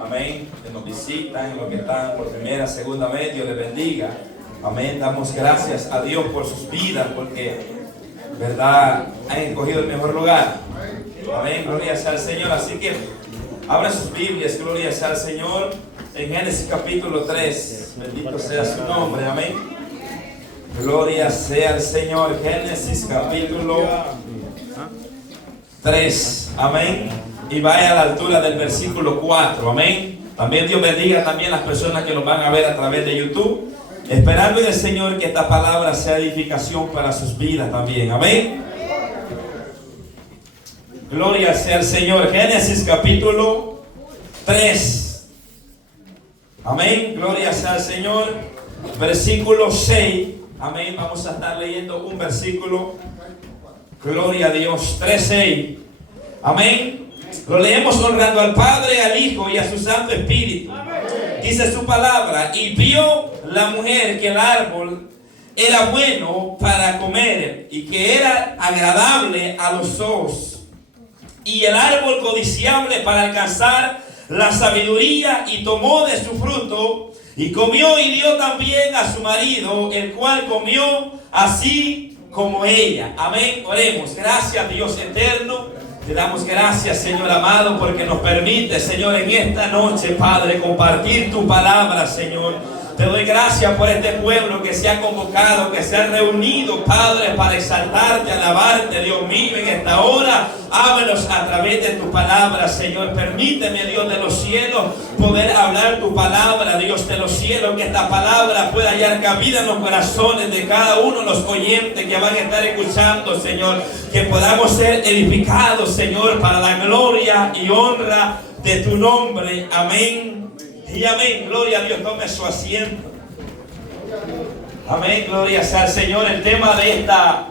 Amén. Que nos visitan, los que están por primera, segunda vez, Dios les bendiga. Amén. Damos gracias a Dios por sus vidas, porque, verdad, han escogido el mejor lugar. Amén. Gloria sea al Señor. Así que abra sus Biblias, gloria sea al Señor, en Génesis capítulo 3. Bendito sea su nombre. Amén. Gloria sea al Señor. Génesis capítulo 3. Amén. Y vaya a la altura del versículo 4. Amén. También Dios bendiga también las personas que nos van a ver a través de YouTube. Esperando en el Señor que esta palabra sea edificación para sus vidas también. Amén. Gloria sea al Señor. Génesis capítulo 3. Amén. Gloria sea al Señor. Versículo 6. Amén. Vamos a estar leyendo un versículo. Gloria a Dios. 3:6. Amén. Lo leemos honrando al Padre, al Hijo y a su Santo Espíritu. Dice su palabra: y vio la mujer que el árbol era bueno para comer y que era agradable a los ojos, y el árbol codiciable para alcanzar la sabiduría, y tomó de su fruto y comió, y dio también a su marido, el cual comió así como ella. Amén. Oremos. Gracias, Dios eterno. Te damos gracias, Señor amado, porque nos permite, Señor, en esta noche, Padre, compartir tu palabra, Señor. Te doy gracias por este pueblo que se ha convocado, que se ha reunido, Padre, para exaltarte, alabarte, Dios mío, en esta hora. Háblanos a través de tu palabra, Señor. Permíteme, Dios de los cielos, poder hablar tu palabra, Dios de los cielos, que esta palabra pueda hallar cabida en los corazones de cada uno de los oyentes que van a estar escuchando, Señor. Que podamos ser edificados, Señor, para la gloria y honra de tu nombre. Amén. Y amén. Gloria a Dios. Tome su asiento. Amén. Gloria sea al Señor. El tema de esta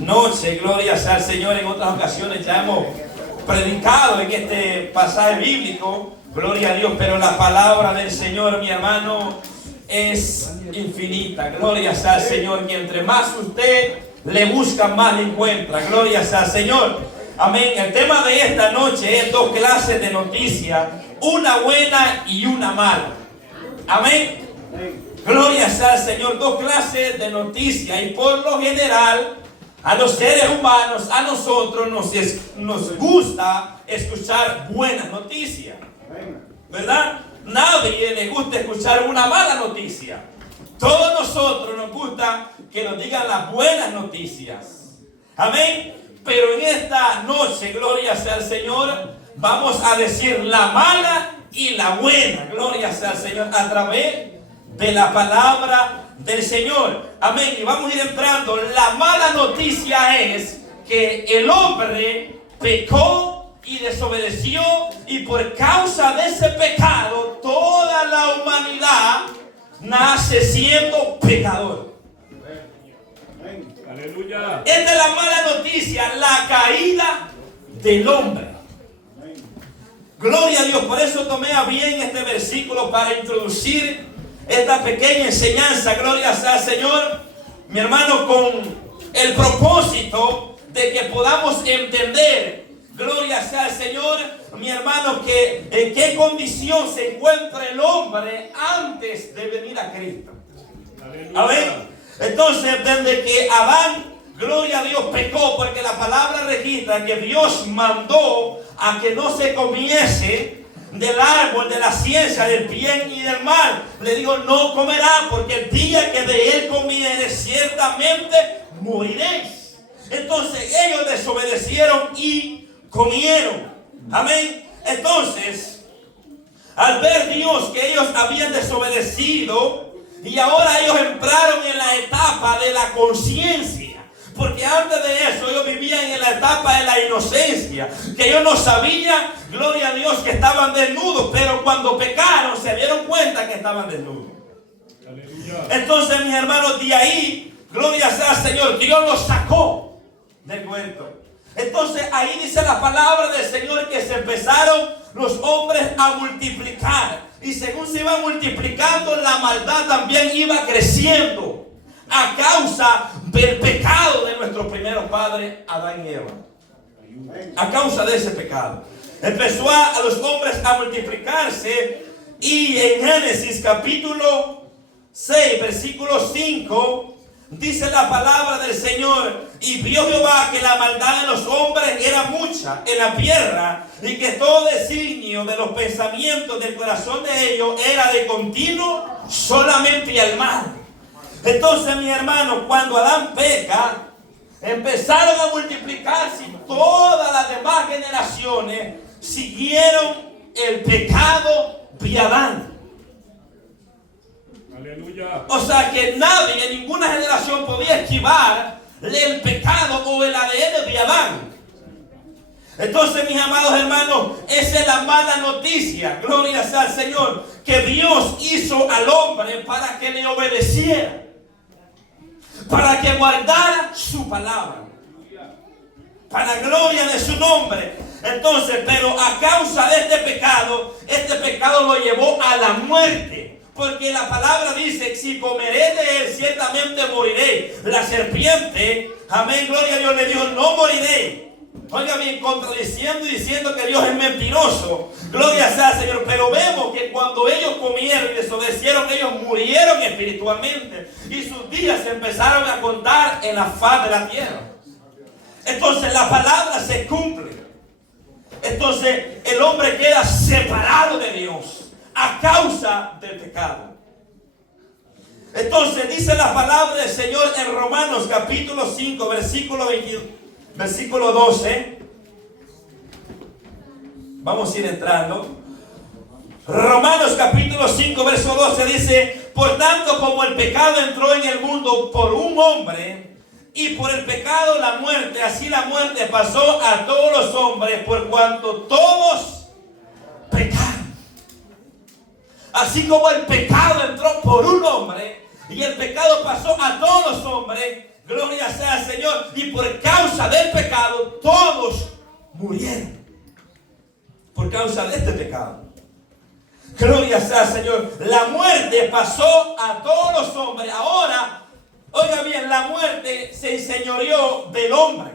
noche, gloria sea al Señor. En otras ocasiones ya hemos predicado en este pasaje bíblico. Gloria a Dios. Pero la palabra del Señor, mi hermano, es infinita. Gloria sea al Señor. Que entre más usted le busca, más le encuentra. Gloria sea al Señor. Amén. El tema de esta noche es dos clases de noticias. Una buena y una mala. Amén. Gloria sea al Señor. Dos clases de noticias. Y por lo general, a los seres humanos, a nosotros nos gusta escuchar buenas noticias. ¿Verdad? Nadie le gusta escuchar una mala noticia. Todos nosotros nos gusta que nos digan las buenas noticias. Amén. Pero en esta noche, gloria sea al Señor, vamos a decir la mala y la buena. Gloria sea al Señor a través de la palabra del Señor. Amén. Y vamos a ir entrando. La mala noticia es que el hombre pecó y desobedeció, y por causa de ese pecado toda la humanidad nace siendo pecador. Aleluya. Esta es la mala noticia, la caída del hombre. Gloria a Dios. Por eso tomé a bien este versículo para introducir esta pequeña enseñanza. Gloria sea al Señor, mi hermano, con el propósito de que podamos entender, gloria sea al Señor, mi hermano, que en qué condición se encuentra el hombre antes de venir a Cristo. Amén. Entonces, desde que Adán, gloria a Dios, pecó, porque la palabra registra que Dios mandó a que no se comiese del árbol de la ciencia del bien y del mal. Le digo, no comerá, porque el día que de él comieres, ciertamente moriréis. Entonces ellos desobedecieron y comieron. Amén. Entonces, al ver Dios que ellos habían desobedecido, y ahora ellos entraron en la etapa de la conciencia. Porque antes de eso ellos vivían en la etapa de la inocencia. Que ellos no sabían, gloria a Dios, que estaban desnudos. Pero cuando pecaron se dieron cuenta que estaban desnudos. Aleluya. Entonces, mis hermanos, de ahí, gloria sea al Señor, Dios los sacó del huerto. Entonces ahí dice la palabra del Señor que se empezaron los hombres a multiplicar. Y según se iba multiplicando, la maldad también iba creciendo a causa del pecado de nuestros primeros padres, Adán y Eva. A causa de ese pecado. empezó a los hombres a multiplicarse. Y en Génesis capítulo 6, versículo 5, dice la palabra del Señor: y vio Jehová que la maldad de los hombres era mucha en la tierra, y que todo designio de los pensamientos del corazón de ellos era de continuo solamente al mal. Entonces, mi hermano, cuando Adán peca, empezaron a multiplicarse y todas las demás generaciones siguieron el pecado de Adán. Aleluya. O sea que nadie en ninguna generación podía esquivar el pecado o el ADN de Adán. Entonces, mis amados hermanos, esa es la mala noticia, gloria sea al Señor, que Dios hizo al hombre para que le obedeciera, para que guardara su palabra, para gloria de su nombre. Entonces, pero a causa de este pecado lo llevó a la muerte. Porque la palabra dice: si comeré de él, ciertamente moriré. La serpiente, amén, gloria a Dios, le dijo: no moriré. Oiga bien, contradiciendo y diciendo que Dios es mentiroso. Gloria sea al Señor. Pero vemos que cuando ellos comieron y desobedecieron, ellos murieron espiritualmente. Y sus días se empezaron a contar en la faz de la tierra. Entonces la palabra se cumple. Entonces el hombre queda separado de Dios a causa del pecado. Entonces dice la palabra del Señor en Romanos capítulo 5, versículo 12. Vamos a ir entrando. Romanos capítulo 5, verso 12 dice: por tanto, como el pecado entró en el mundo por un hombre, y por el pecado la muerte, así la muerte pasó a todos los hombres, por cuanto todos pecaron. Así como el pecado entró por un hombre y el pecado pasó a todos los hombres, gloria sea al Señor, y por causa del pecado todos murieron. Por causa de este pecado, gloria sea al Señor, la muerte pasó a todos los hombres. Ahora, oiga bien, la muerte se enseñoreó del hombre.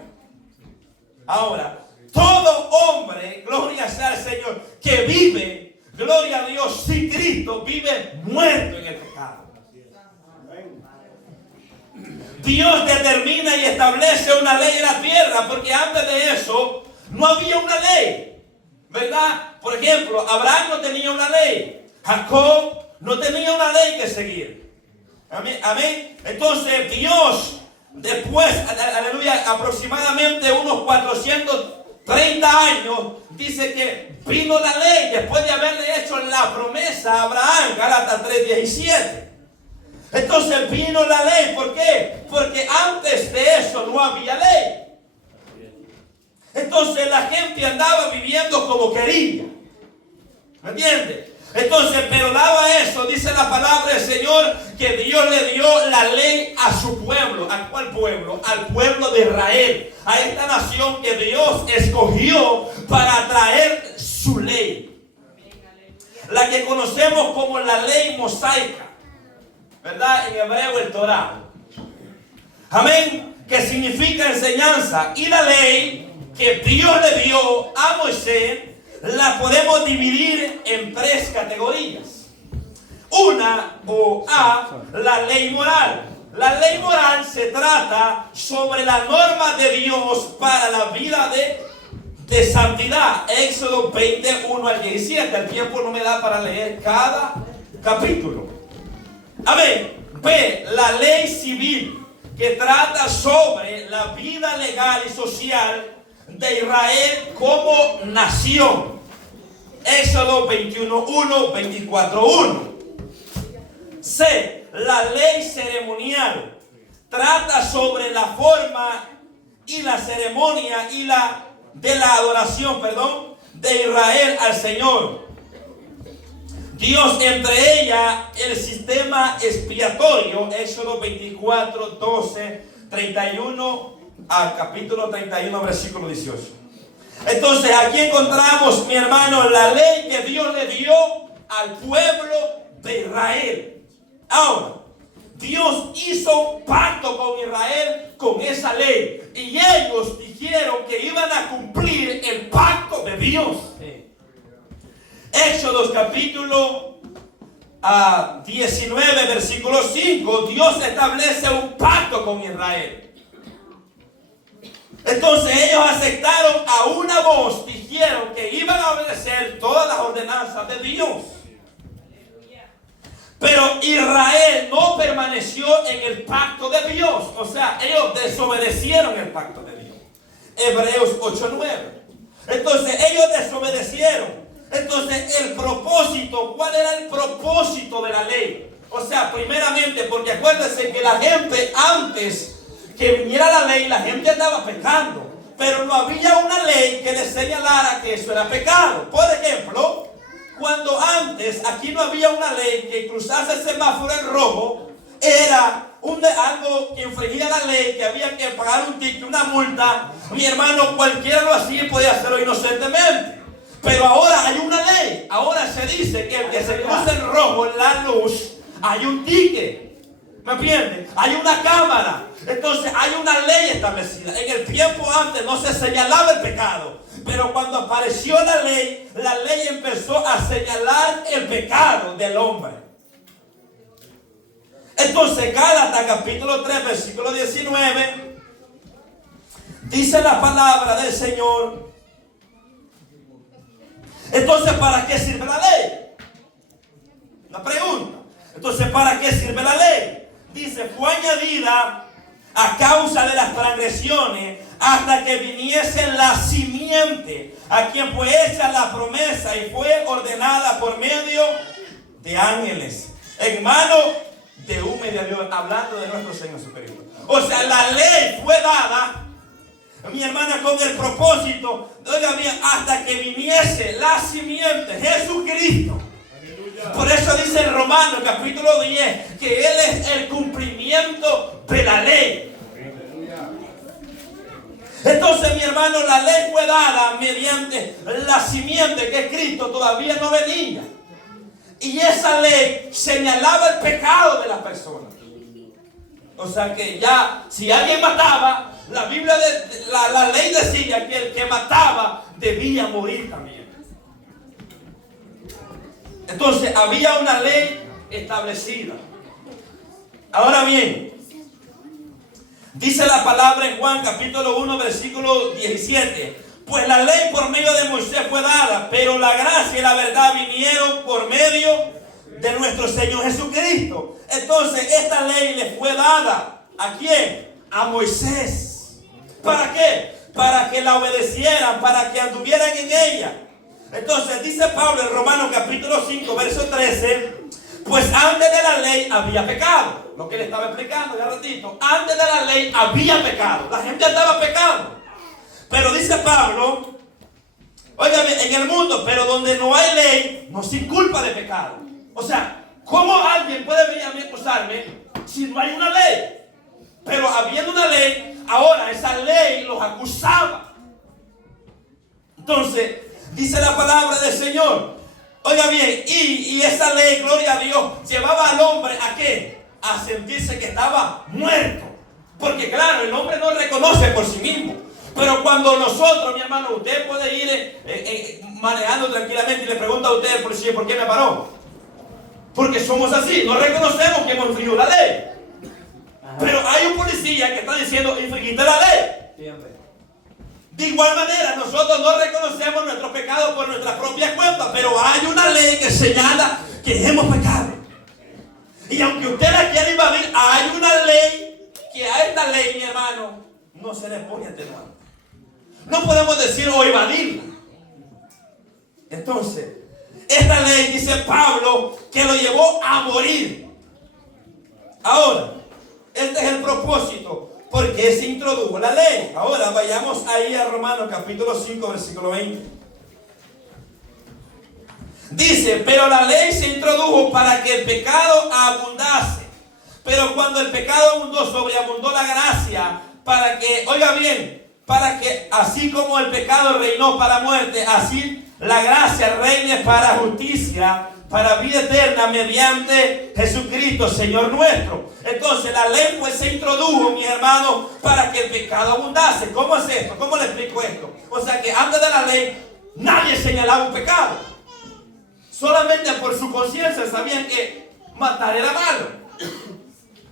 Ahora, todo hombre, gloria sea al Señor, que vive, gloria a Dios, sin Cristo, vive muerto en el pecado. Dios determina y establece una ley en la tierra, porque antes de eso no había una ley, ¿verdad? Por ejemplo, Abraham no tenía una ley, Jacob no tenía una ley que seguir. Amén, amén. Entonces Dios, después, aleluya, aproximadamente unos 430 años, dice que vino la ley después de haberle hecho la promesa a Abraham, Gálatas 3:17. Entonces vino la ley. ¿Por qué? Porque antes de eso no había ley. Entonces la gente andaba viviendo como quería. ¿Me entiendes? Entonces, pero daba eso, dice la palabra del Señor, que Dios le dio la ley a su pueblo. ¿A cuál pueblo? Al pueblo de Israel. A esta nación que Dios escogió para traer su ley. La que conocemos como la ley mosaica, ¿verdad? En hebreo el Torah. Amén. Que significa enseñanza. Y la ley que Dios le dio a Moisés la podemos dividir en tres categorías. Una, o A, la ley moral. La ley moral se trata sobre la norma de Dios para la vida de santidad. Éxodo 21 al 17. El tiempo no me da para leer cada capítulo. Amén. B, la ley civil, que trata sobre la vida legal y social de Israel como nación. Éxodo 21:1, 24:1. C, la ley ceremonial, trata sobre la forma y la ceremonia y de la adoración, de Israel al Señor. Dios entre ella el sistema expiatorio. Éxodo 24, 12, 31 al capítulo 31, versículo 18. Entonces aquí encontramos, mi hermano, la ley que Dios le dio al pueblo de Israel. Ahora, Dios hizo un pacto con Israel con esa ley, y ellos dijeron que iban a cumplir el pacto de Dios. Éxodo capítulo 19, versículo 5, Dios establece un pacto con Israel. Entonces ellos aceptaron a una voz, dijeron que iban a obedecer todas las ordenanzas de Dios. Pero Israel no permaneció en el pacto de Dios. O sea, ellos desobedecieron el pacto de Dios. Hebreos 8:9. Entonces ellos desobedecieron. Entonces el propósito, ¿cuál era el propósito de la ley? O sea, primeramente, porque acuérdense que la gente antes que viniera la ley, la gente andaba pecando, pero no había una ley que le señalara que eso era pecado. Por ejemplo, cuando antes aquí no había una ley que cruzarse el semáforo en rojo era algo que infringía la ley, que había que pagar un ticket, una multa. Mi hermano, cualquiera lo hacía y podía hacerlo inocentemente. Pero ahora hay una ley. Ahora se dice que el que se cruza en rojo en la luz, hay un ticket. ¿Me entienden? Hay una cámara. Entonces hay una ley establecida. En el tiempo antes no se señalaba el pecado. Pero cuando apareció la ley empezó a señalar el pecado del hombre. Entonces Gálatas capítulo 3 versículo 19 dice la palabra del Señor. Entonces, ¿para qué sirve la ley? Una pregunta. Entonces, ¿para qué sirve la ley? Dice, fue añadida a causa de las transgresiones hasta que viniese la simiente, a quien fue hecha la promesa y fue ordenada por medio de ángeles, en mano de un mediador, hablando de nuestro Señor Jesucristo. O sea, la ley fue dada, mi hermana, con el propósito, oiga bien, hasta que viniese la simiente, Jesucristo. Por eso dice en Romanos capítulo 10 que Él es el cumplimiento de la ley. Entonces, mi hermano, la ley fue dada mediante la simiente que es Cristo, todavía no venía. Y esa ley señalaba el pecado de las personas. O sea que ya, si alguien mataba, la Biblia, la ley decía que el que mataba debía morir también. Entonces había una ley establecida. Ahora bien, dice la palabra en Juan capítulo 1 versículo 17. Pues la ley por medio de Moisés fue dada, pero la gracia y la verdad vinieron por medio de nuestro Señor Jesucristo. Entonces esta ley le fue dada ¿a quién? A Moisés. ¿Para qué? Para que la obedecieran, para que anduvieran en ella. Entonces dice Pablo en Romanos capítulo 5 verso 13, pues antes de la ley había pecado. Lo que le estaba explicando ya ratito, antes de la ley había pecado, la gente andaba pecando. Pero dice Pablo, óigame, en el mundo, pero donde no hay ley, no se inculpa de pecado. O sea, ¿cómo alguien puede venir a mí a acusarme si no hay una ley? Pero habiendo una ley, ahora esa ley los acusaba. Entonces, dice la palabra del Señor, oiga bien, y esa ley, gloria a Dios, llevaba al hombre ¿a qué? A sentirse que estaba muerto. Porque claro, el hombre no reconoce por sí mismo. Pero cuando nosotros, mi hermano, usted puede ir manejando tranquilamente y le pregunta a usted al policía, ¿por qué me paró? Porque somos así, no reconocemos que hemos infringido la ley. Pero hay un policía que está diciendo, infringiste la ley. Siempre. De igual manera, nosotros no reconocemos nuestros pecados por nuestra propia cuenta, pero hay una ley que señala que hemos pecado. Y aunque usted la quiera invadir, hay una ley que a esta ley, mi hermano, no se le pone atenuante. No podemos decir o evadirla. Entonces, esta ley, dice Pablo, que lo llevó a morir. Ahora, este es el propósito. Porque se introdujo la ley. Ahora vayamos ahí a Romanos capítulo 5 versículo 20. Dice, pero la ley se introdujo para que el pecado abundase. Pero cuando el pecado abundó, sobreabundó la gracia, para que, oiga bien, para que así como el pecado reinó para muerte, así la gracia reine para justicia, para vida eterna mediante Jesucristo, Señor nuestro. Entonces la ley pues se introdujo, mi hermano, para que el pecado abundase. ¿Cómo es esto? ¿Cómo le explico esto? O sea que antes de la ley nadie señalaba un pecado. Solamente por su conciencia sabían que matar era malo.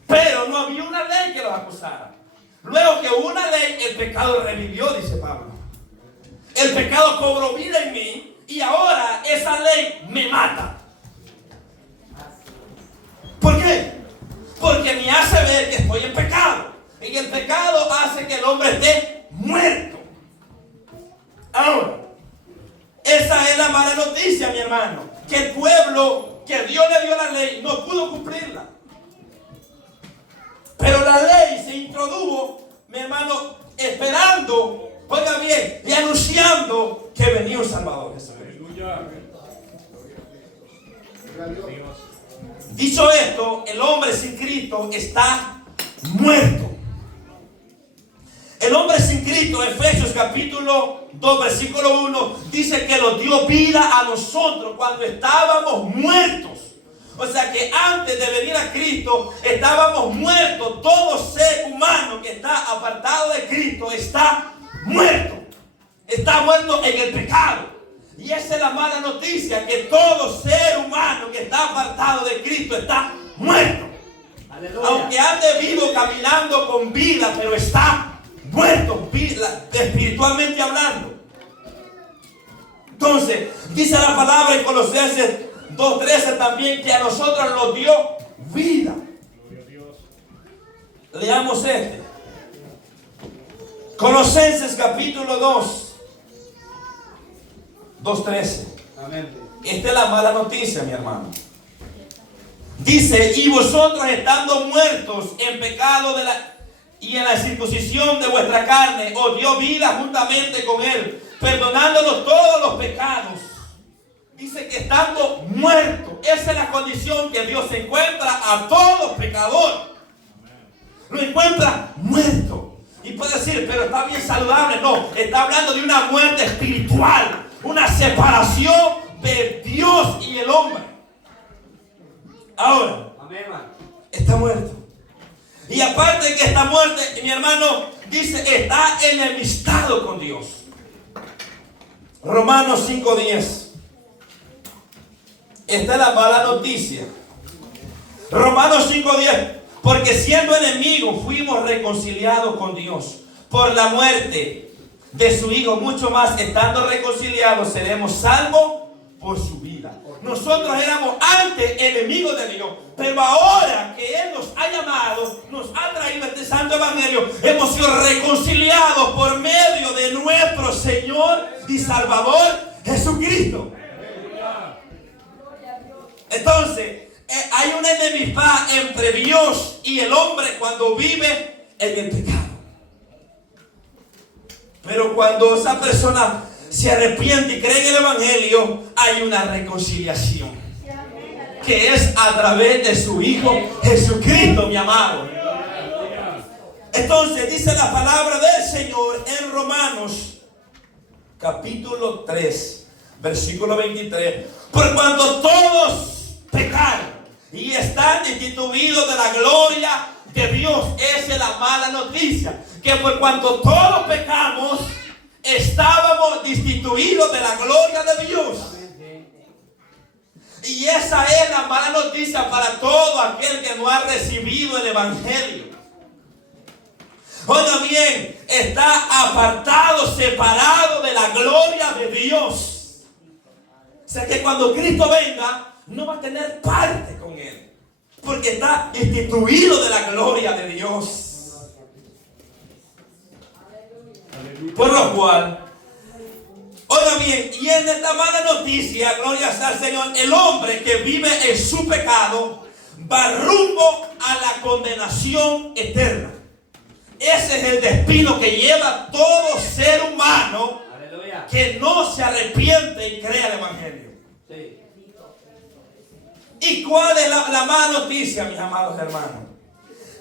Pero no había una ley que los acusara. Luego que hubo una ley, el pecado revivió, dice Pablo. El pecado cobró vida en mí y ahora esa ley me mata. ¿Por qué? Porque me hace ver que estoy en pecado. Y el pecado hace que el hombre esté muerto. Ahora, esa es la mala noticia, mi hermano. Que el pueblo que Dios le dio la ley no pudo cumplirla. Pero la ley se introdujo, mi hermano, esperando, oiga bien, y anunciando que venía un Salvador. Dicho esto, el hombre sin Cristo está muerto. El hombre sin Cristo, Efesios capítulo 2, versículo 1, dice que nos dio vida a nosotros cuando estábamos muertos. O sea que antes de venir a Cristo estábamos muertos. Todo ser humano que está apartado de Cristo está muerto. Está muerto en el pecado. Y esa es la mala noticia, que todo ser humano que está apartado de Cristo está muerto. Aleluya. Aunque ande vivo caminando con vida, pero está muerto espiritualmente hablando. Entonces, dice la palabra en Colosenses 2:13 también que a nosotros nos dio vida. Leamos este. Colosenses capítulo 2:13. Esta es la mala noticia, mi hermano. Dice, y vosotros estando muertos en pecado y en la circuncisión de vuestra carne, os dio vida juntamente con él, perdonándonos todos los pecados. Dice que estando muerto, esa es la condición que Dios encuentra a todo pecador. Lo encuentra muerto. Y puede decir, pero está bien saludable. No, está hablando de una muerte espiritual, una separación de Dios y el hombre. Ahora, está muerto. Y aparte de que está muerto, mi hermano, dice, está enemistado con Dios. Romanos 5:10. Esta es la mala noticia. Romanos 5:10. Porque siendo enemigos fuimos reconciliados con Dios por la muerte de su Hijo. Mucho más, estando reconciliados, seremos salvos por su vida. Nosotros éramos antes enemigos de Dios, pero ahora que Él nos ha llamado, nos ha traído este santo evangelio, hemos sido reconciliados por medio de nuestro Señor y Salvador Jesucristo. Entonces, hay una enemistad entre Dios y el hombre cuando vive en el pecado. Pero cuando esa persona se arrepiente y cree en el evangelio, hay una reconciliación, que es a través de su Hijo Jesucristo, mi amado. Entonces dice la palabra del Señor en Romanos capítulo 3, versículo 23. Por cuanto todos pecaron y están destituidos de la gloria de Dios. Esa es la mala noticia, que por cuanto todos pecamos, estábamos destituidos de la gloria de Dios. Y esa es la mala noticia para todo aquel que no ha recibido el evangelio. Oiga bien, está apartado, separado de la gloria de Dios. O sea que cuando Cristo venga, no va a tener parte con Él, porque está destituido de la gloria de Dios. Por lo cual, oiga bien, y en esta mala noticia, gloria sea al Señor, el hombre que vive en su pecado va rumbo a la condenación eterna. Ese es el destino que lleva todo ser humano. Aleluya. Que no se arrepiente y crea el evangelio. Sí. ¿Y cuál es la mala noticia, mis amados hermanos?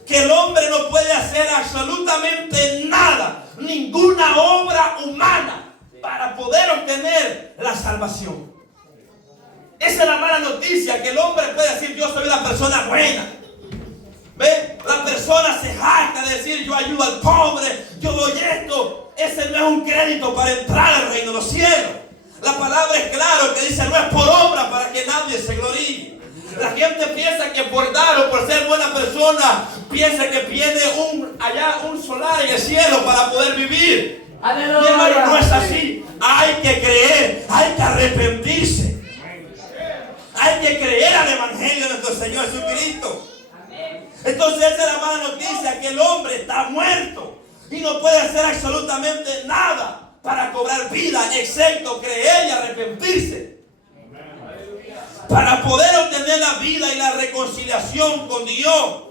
Que el hombre no puede hacer absolutamente nada, ninguna obra humana, para poder obtener la salvación. Esa es la mala noticia, que el hombre puede decir, yo soy una persona buena. ¿Ve? La persona se jacta de decir, yo ayudo al pobre, yo doy esto. Ese no es un crédito para entrar al reino de los cielos. La palabra es claro que dice: no es por obra para que nadie se gloríe. La gente piensa que por dar o por ser buena persona, piensa que tiene un solar en el cielo para poder vivir. Mi hermano, no es así. Hay que creer, hay que arrepentirse. Hay que creer al Evangelio de nuestro Señor Jesucristo. Entonces esa es la mala noticia, que el hombre está muerto y no puede hacer absolutamente nada para cobrar vida, excepto creer y arrepentirse. Para poder obtener la vida y la reconciliación con Dios.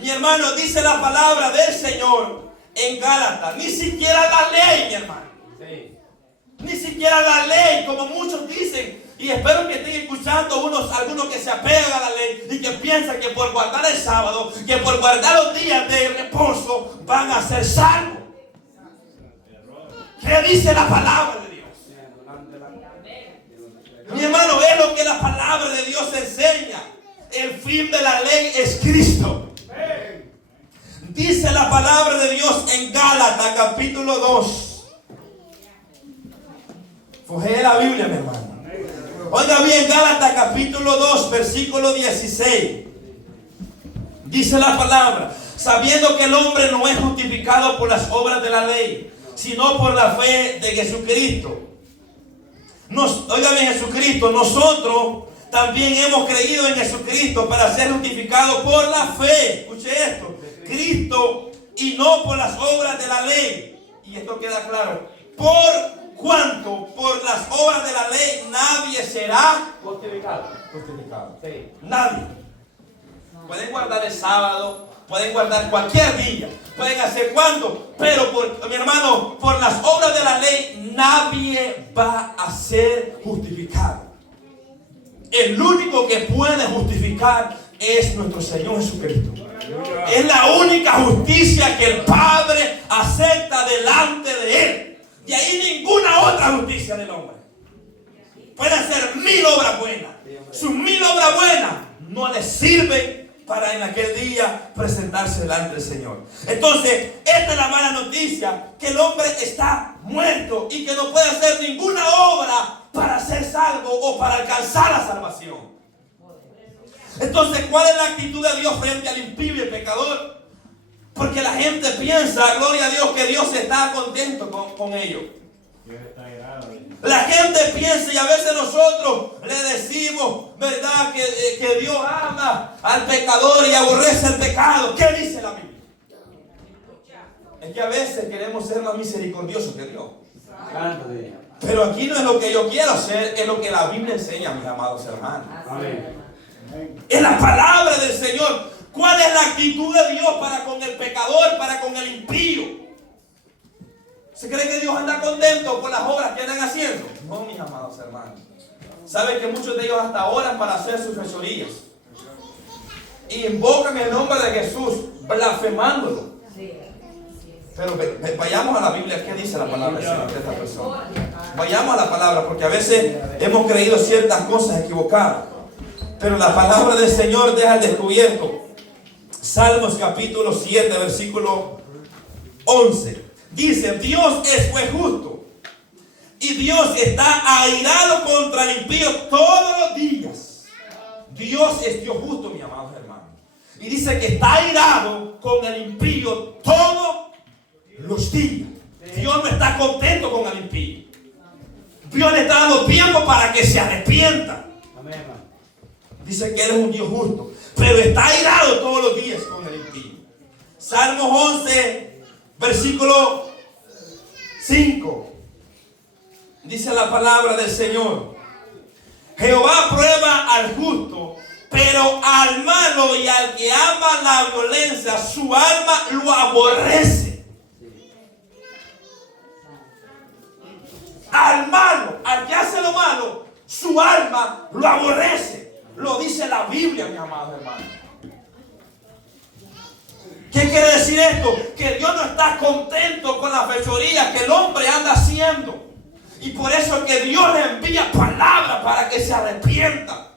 Mi hermano, dice la palabra del Señor en Gálatas, ni siquiera la ley, mi hermano. Ni siquiera la ley, como muchos dicen. Y espero que estén escuchando algunos que se apegan a la ley y que piensan que por guardar el sábado, que por guardar los días de reposo, van a ser salvos. ¿Qué dice la palabra de Dios? Mi hermano, es lo que la palabra de Dios enseña. El fin de la ley es Cristo. Dice la palabra de Dios en Gálatas capítulo 2. Fogee la Biblia, mi hermano. Oiga bien, Gálatas capítulo 2, versículo 16. Dice la palabra: sabiendo que el hombre no es justificado por las obras de la ley, sino por la fe de Jesucristo. Oiga bien, Jesucristo, nosotros también hemos creído en Jesucristo para ser justificados por la fe. Escuche esto: Cristo, y no por las obras de la ley. Y esto queda claro: por cuanto por las obras de la ley nadie será justificado. Sí. Nadie. Pueden guardar el sábado, pueden guardar cualquier día, pueden hacer cuando, pero mi hermano, por las obras de la ley nadie va a ser justificado. El único que puede justificar es nuestro Señor Jesucristo. Es la única justicia que el Padre acepta delante de Él. Y ahí ninguna otra justicia del hombre. Puede hacer 1000 obras buenas. Sus 1000 obras buenas no les sirven para en aquel día presentarse delante del Señor. Entonces, esta es la mala noticia: que el hombre está muerto y que no puede hacer ninguna obra para ser salvo o para alcanzar la salvación. Entonces, ¿cuál es la actitud de Dios frente al impío y el pecador? Porque la gente piensa, gloria a Dios, que Dios está contento con ellos. La gente piensa, y a veces nosotros le decimos, ¿verdad?, que Dios ama al pecador y aborrece el pecado. ¿Qué dice la Biblia? Es que a veces queremos ser más misericordiosos que Dios. Pero aquí no es lo que yo quiero hacer, es lo que la Biblia enseña, mis amados hermanos. Es la palabra del Señor. ¿Cuál es la actitud de Dios para con el pecador, para con el impío? ¿Se cree que Dios anda contento con las obras que andan haciendo? No, mis amados hermanos. ¿Saben que muchos de ellos hasta oran para hacer sus fechorías? Y invocan el nombre de Jesús, blasfemándolo. Pero vayamos a la Biblia. ¿Qué dice la palabra del Señor de esta persona? Vayamos a la palabra, porque a veces hemos creído ciertas cosas equivocadas. Pero la palabra del Señor deja al descubierto. Salmos capítulo 7, versículo 11. Dice: Dios es juez justo y Dios está airado contra el impío todos los días. Dios es Dios justo, mis amados hermanos. Y dice que está airado con el impío todos los días. Dios no está contento con el impío. Dios le está dando tiempo para que se arrepienta. Dice que Él es un Dios justo, pero está airado todos los días con el impío. Salmos 11, versículo 5. Dice la palabra del Señor: Jehová prueba al justo, pero al malo y al que ama la violencia, su alma lo aborrece. Al malo, al que hace lo malo, su alma lo aborrece. Lo dice la Biblia, mis amados hermanos. ¿Qué quiere decir esto? Que Dios no está contento con la fechoría que el hombre anda haciendo. Y por eso es que Dios le envía palabras para que se arrepienta.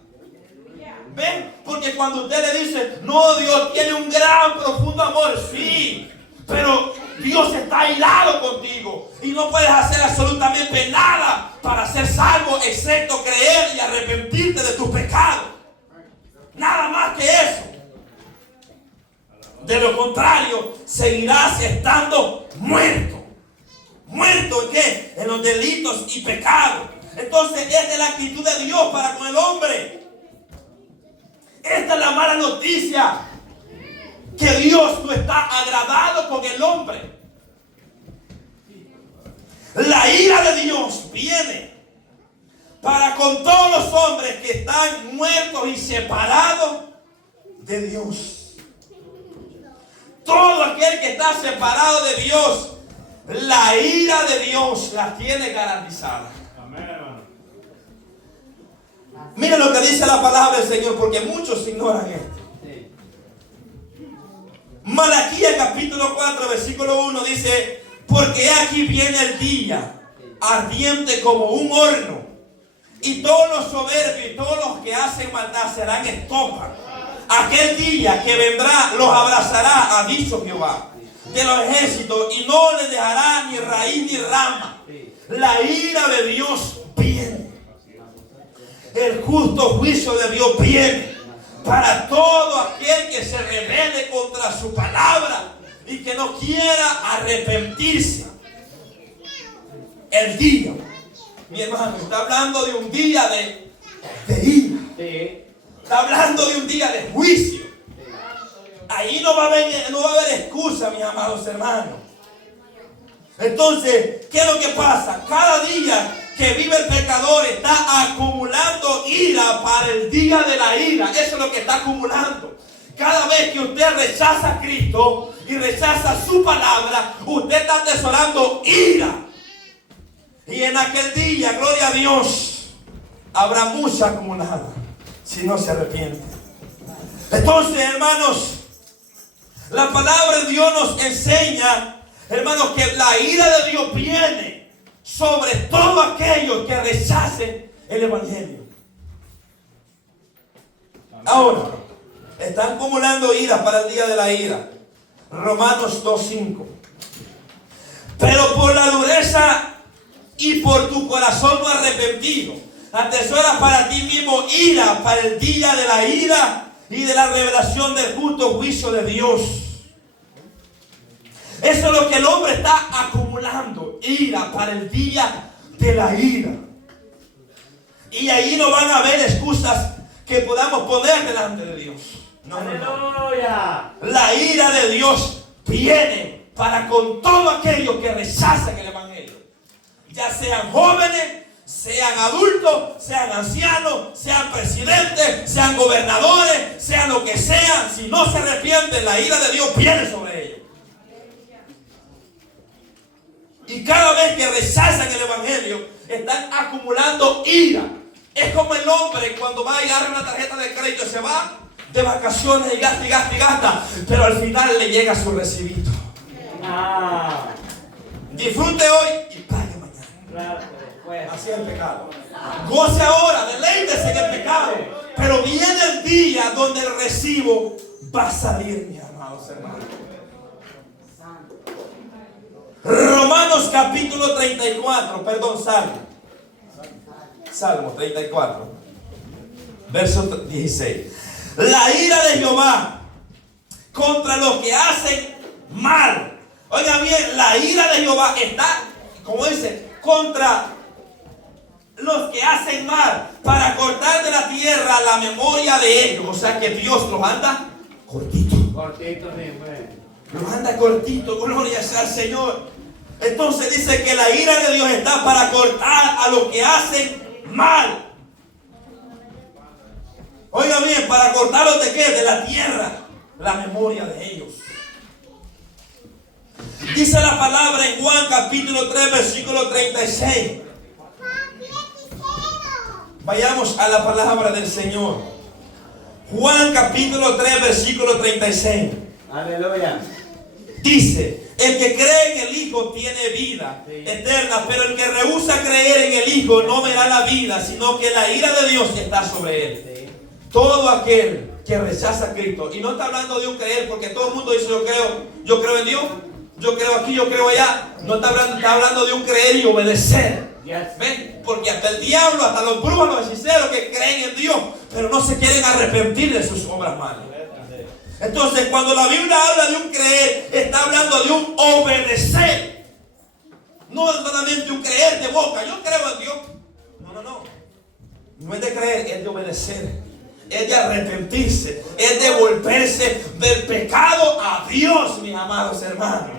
¿Ven? Porque cuando usted le dice: no, Dios tiene un gran, profundo amor. Sí, pero Dios está airado contigo y no puedes hacer absolutamente nada para ser salvo excepto creer y arrepentirte de tus pecados. Nada más que eso. De lo contrario, seguirás estando muerto. ¿Muerto en qué? En los delitos y pecados. Entonces, esta es la actitud de Dios para con el hombre. Esta es la mala noticia. Que Dios no está agradado con el hombre. La ira de Dios viene para con todos los hombres que están muertos y separados de Dios. Todo aquel que está separado de Dios, la ira de Dios la tiene garantizada. Mira lo que dice la palabra del Señor, porque muchos ignoran esto. Malaquías capítulo 4 versículo 1 dice: porque aquí viene el día ardiente como un horno, y todos los soberbios y todos los que hacen maldad serán estopa. Aquel día que vendrá los abrazará, ha dicho Jehová de los ejércitos, y no les dejará ni raíz ni rama. La ira de Dios viene. El justo juicio de Dios viene para todo aquel que se rebele contra su palabra y que no quiera arrepentirse. El día, mi hermano, está hablando de un día de ira. Está hablando de un día de juicio. Ahí no va a haber excusa, mis amados hermanos. Entonces, ¿qué es lo que pasa? Cada día que vive el pecador está acumulando ira para el día de la ira. Eso es lo que está acumulando. Cada vez que usted rechaza a Cristo y rechaza su palabra, usted está atesorando ira. Y en aquel día, gloria a Dios, habrá mucha acumulada si no se arrepiente. Entonces, hermanos, la palabra de Dios nos enseña, hermanos, que la ira de Dios viene sobre todos aquellos que rechacen el evangelio. Ahora, están acumulando ira para el día de la ira. Romanos 2:5. Pero por la dureza y por tu corazón no arrepentido, atesora para ti mismo ira para el día de la ira y de la revelación del justo juicio de Dios. Eso es lo que el hombre está acumulando, ira para el día de la ira. Y ahí no van a haber excusas que podamos poner delante de Dios. No, no, no. La ira de Dios viene para con todo aquello que rechazan el evangelio. Ya sean jóvenes, sean adultos, sean ancianos, sean presidentes, sean gobernadores, sean lo que sean. Si no se arrepienten, la ira de Dios viene sobre ellos. Y cada vez que rechazan el evangelio, están acumulando ira. Es como el hombre cuando va a agarrar una tarjeta de crédito y se va de vacaciones y gasta y gasta y gasta, pero al final le llega su recibito. Disfrute hoy y pague mañana. Así es el pecado. Goce ahora, deleítese en el pecado, pero viene el día donde el recibo va a salir, mis amados hermanos. Romanos capítulo 34, perdón, Salmo 34, verso 16. La ira de Jehová contra los que hacen mal. Oiga bien, la ira de Jehová está, como dice, contra los que hacen mal, para cortar de la tierra la memoria de ellos. O sea que Dios los anda cortito. Los anda cortito, gloria sea al Señor. Entonces dice que la ira de Dios está para cortar a los que hacen mal. Oiga bien, para cortarlos de qué? De la tierra, la memoria de ellos. Dice la palabra en Juan capítulo 3 versículo 36. Vayamos a la palabra del Señor. Juan capítulo 3 versículo 36. Aleluya. Dice: el que cree en el Hijo tiene vida eterna, pero el que rehúsa creer en el Hijo no verá la vida, sino que la ira de Dios está sobre él. Todo aquel que rechaza a Cristo, y no está hablando de un creer, porque todo el mundo dice yo creo en Dios, yo creo aquí, yo creo allá. No está hablando de un creer y obedecer. ¿Ven? Porque hasta el diablo, hasta los brujos, los hechiceros que creen en Dios, pero no se quieren arrepentir de sus obras malas. Entonces, cuando la Biblia habla de un creer, está hablando de un obedecer. No es solamente un creer de boca. Yo creo en Dios. No. No es de creer, es de obedecer. Es de arrepentirse. Es de volverse del pecado a Dios, mis amados hermanos.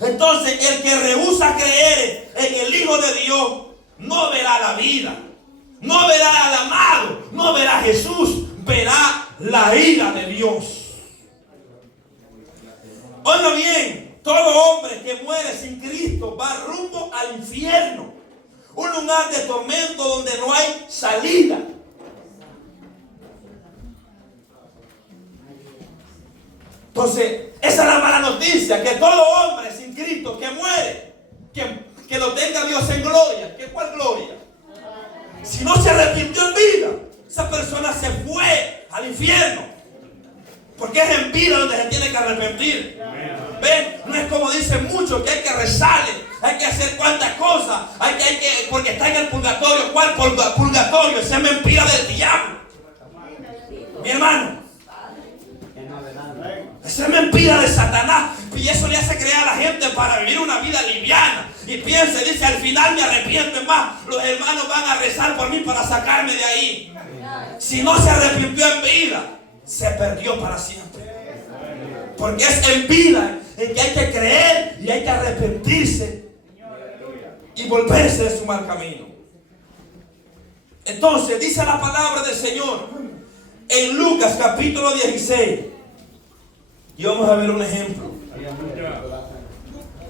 Entonces, el que rehúsa creer en el Hijo de Dios no verá la vida, no verá al amado, no verá a Jesús, verá la ira de Dios. Oiga bien, todo hombre que muere sin Cristo va rumbo al infierno, un lugar de tormento donde no hay salida. Entonces, esa es la mala noticia, que todo hombre sin Cristo que muere, que lo tenga Dios en gloria. ¿Qué cuál gloria? Si no se arrepintió en vida, esa persona se fue al infierno. Porque es en vida donde se tiene que arrepentir. ¿Ven? No es como dicen muchos, que hay que rezarle, hay que hacer cuantas cosas, porque está en el purgatorio. ¿Cuál purgatorio? Esa es mentira del diablo, mi hermano. Esa es mentira de Satanás. Y eso le hace creer a la gente para vivir una vida liviana. Y piensa y dice, al final me arrepiento más. Los hermanos van a rezar por mí para sacarme de ahí. Si no se arrepintió en vida, se perdió para siempre. Porque es en vida en que hay que creer y hay que arrepentirse y volverse de su mal camino. Entonces dice la palabra del Señor en Lucas capítulo 16. Y vamos a ver un ejemplo.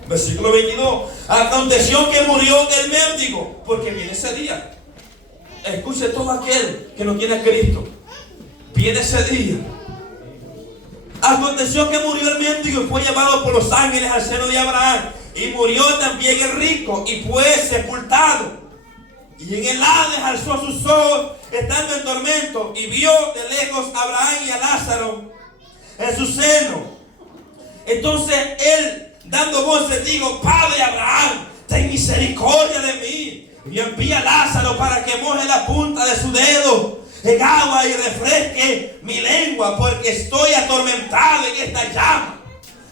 Versículo 22. Aconteció que murió el mendigo, porque viene ese día. Escuche todo aquel que no tiene a Cristo. Viene ese día. Aconteció que murió el mendigo y fue llevado por los ángeles al seno de Abraham. Y murió también el rico y fue sepultado. Y en el Hades alzó sus ojos, estando en tormento, y vio de lejos a Abraham y a Lázaro en su seno. Entonces él, dando voces, dijo: Padre Abraham, ten misericordia de mí, y envía a Lázaro para que moje la punta de su dedo en agua y refresque mi lengua, porque estoy atormentado en esta llama.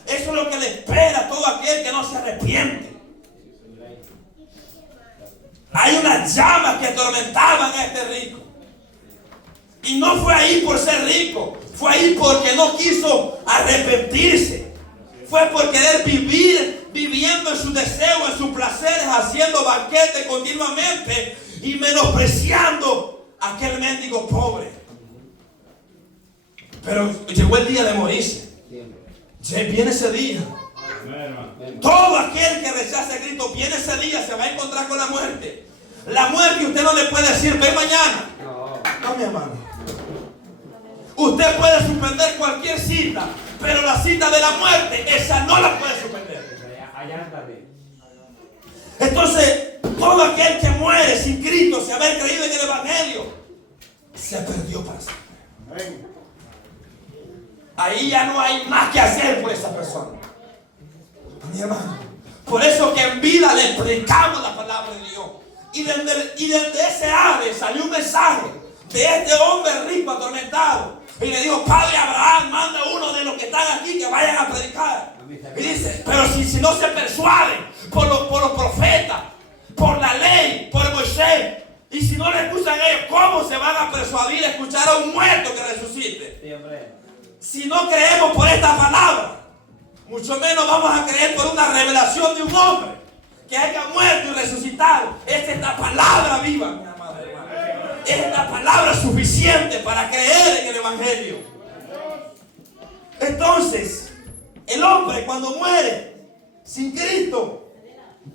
Eso es lo que le espera a todo aquel que no se arrepiente. Hay unas llamas que atormentaban a este rico. Y no fue ahí por ser rico, fue ahí porque no quiso arrepentirse. Fue por querer vivir, viviendo en sus deseos, en sus placeres, haciendo banquetes continuamente y menospreciando a aquel mendigo pobre. Pero llegó el día de morirse. Viene ese día. Todo aquel que rechace a Cristo, viene ese día, se va a encontrar con la muerte. La muerte usted no le puede decir: ven mañana. No, mi hermano. Usted puede suspender cualquier cita, pero la cita de la muerte, esa no la puede suspender. Entonces, todo aquel que muere sin Cristo, sin haber creído en el Evangelio, se perdió para siempre. Ahí ya no hay más que hacer por esa persona, mi hermano. Por eso que en vida le predicamos la palabra de Dios. Y desde ese ave salió un mensaje de este hombre rico atormentado. Y le dijo: Padre Abraham, manda uno de los que están aquí que vayan a predicar. Y dice: pero si no se persuaden por los profetas, por la ley, por Moisés, y si no le escuchan ellos, ¿cómo se van a persuadir a escuchar a un muerto que resucite? Si no creemos por esta palabra, mucho menos vamos a creer por una revelación de un hombre que haya muerto y resucitado. Esta es la palabra viva, mi amado hermano. Es la palabra suficiente para creer en el Evangelio. Entonces, el hombre cuando muere sin Cristo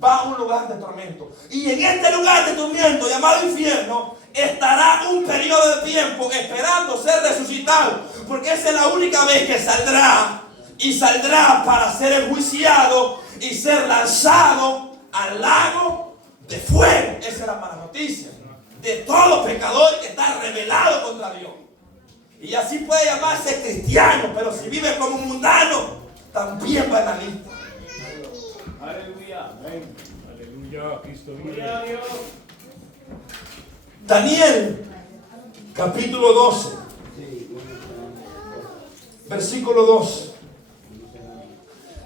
va a un lugar de tormento. Y en este lugar de tormento llamado infierno estará un periodo de tiempo esperando ser resucitado, porque esa es la única vez que saldrá, y saldrá para ser enjuiciado y ser lanzado al lago de fuego. Esa es la mala noticia de todo pecador que está rebelado contra Dios. Y así puede llamarse cristiano, pero si vive como un mundano, también va en la lista. Aleluya. Amén. Aleluya. Cristo vive. Daniel, capítulo 12, versículo 2.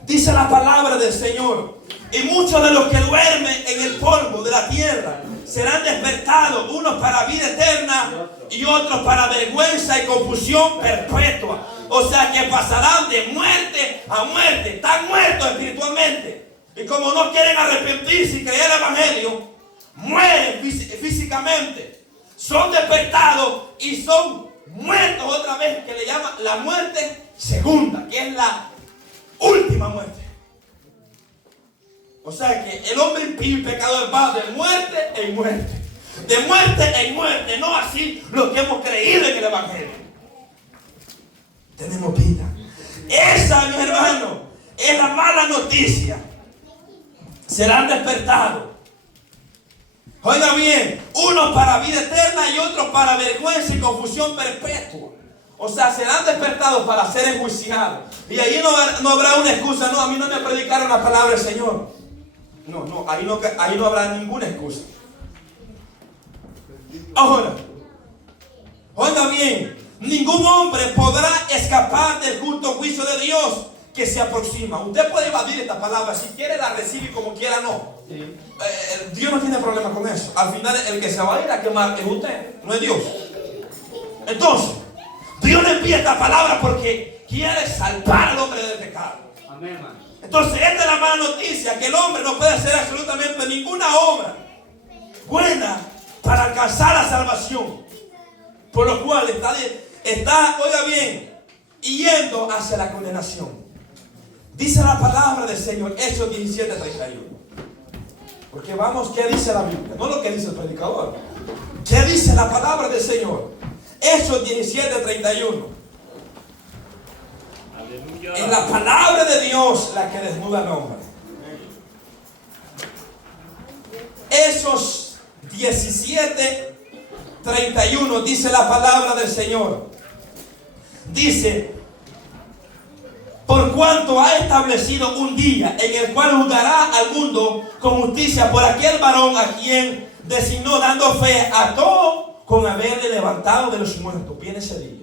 Dice la palabra del Señor: y muchos de los que duermen en el polvo de la tierra serán despertados, unos para vida eterna y otros para vergüenza y confusión perpetua. O sea que pasarán de muerte a muerte, están muertos espiritualmente. Y como no quieren arrepentirse y creer el evangelio, mueren físicamente. Son despertados y son muertos otra vez, que le llaman la muerte segunda, que es la última muerte. O sea que el hombre impío y pecador va de muerte en muerte, de muerte en muerte, no así lo que hemos creído en el evangelio. Tenemos vida. Esa, mi hermano, es la mala noticia. Serán despertados. Oiga bien, unos para vida eterna y otros para vergüenza y confusión perpetua. O sea, serán despertados para ser enjuiciados. Y ahí no habrá una excusa. No, a mí no me predicaron la palabra del Señor. No, ahí no habrá ninguna excusa. Ahora, oiga bien, ningún hombre podrá escapar del justo juicio de Dios que se aproxima. Usted puede evadir esta palabra, si quiere la recibe, como quiera no. Dios no tiene problema con eso. Al final el que se va a ir a quemar es usted, no es Dios. Entonces, Dios le envía esta palabra porque quiere salvar al hombre del pecado. Amén, hermano. Entonces, esta es la mala noticia, que el hombre no puede hacer absolutamente ninguna obra buena para alcanzar la salvación, por lo cual está, oiga bien, yendo hacia la condenación. Dice la palabra del Señor, Hechos 17:31. Porque vamos, ¿qué dice la Biblia? No lo que dice el predicador. ¿Qué dice la palabra del Señor? Hechos 17:31. Es la palabra de Dios la que desnuda al hombre. Hechos 17:31 dice la palabra del Señor. Dice: por cuanto ha establecido un día en el cual juzgará al mundo con justicia por aquel varón a quien designó, dando fe a todo con haberle levantado de los muertos. Viene ese día.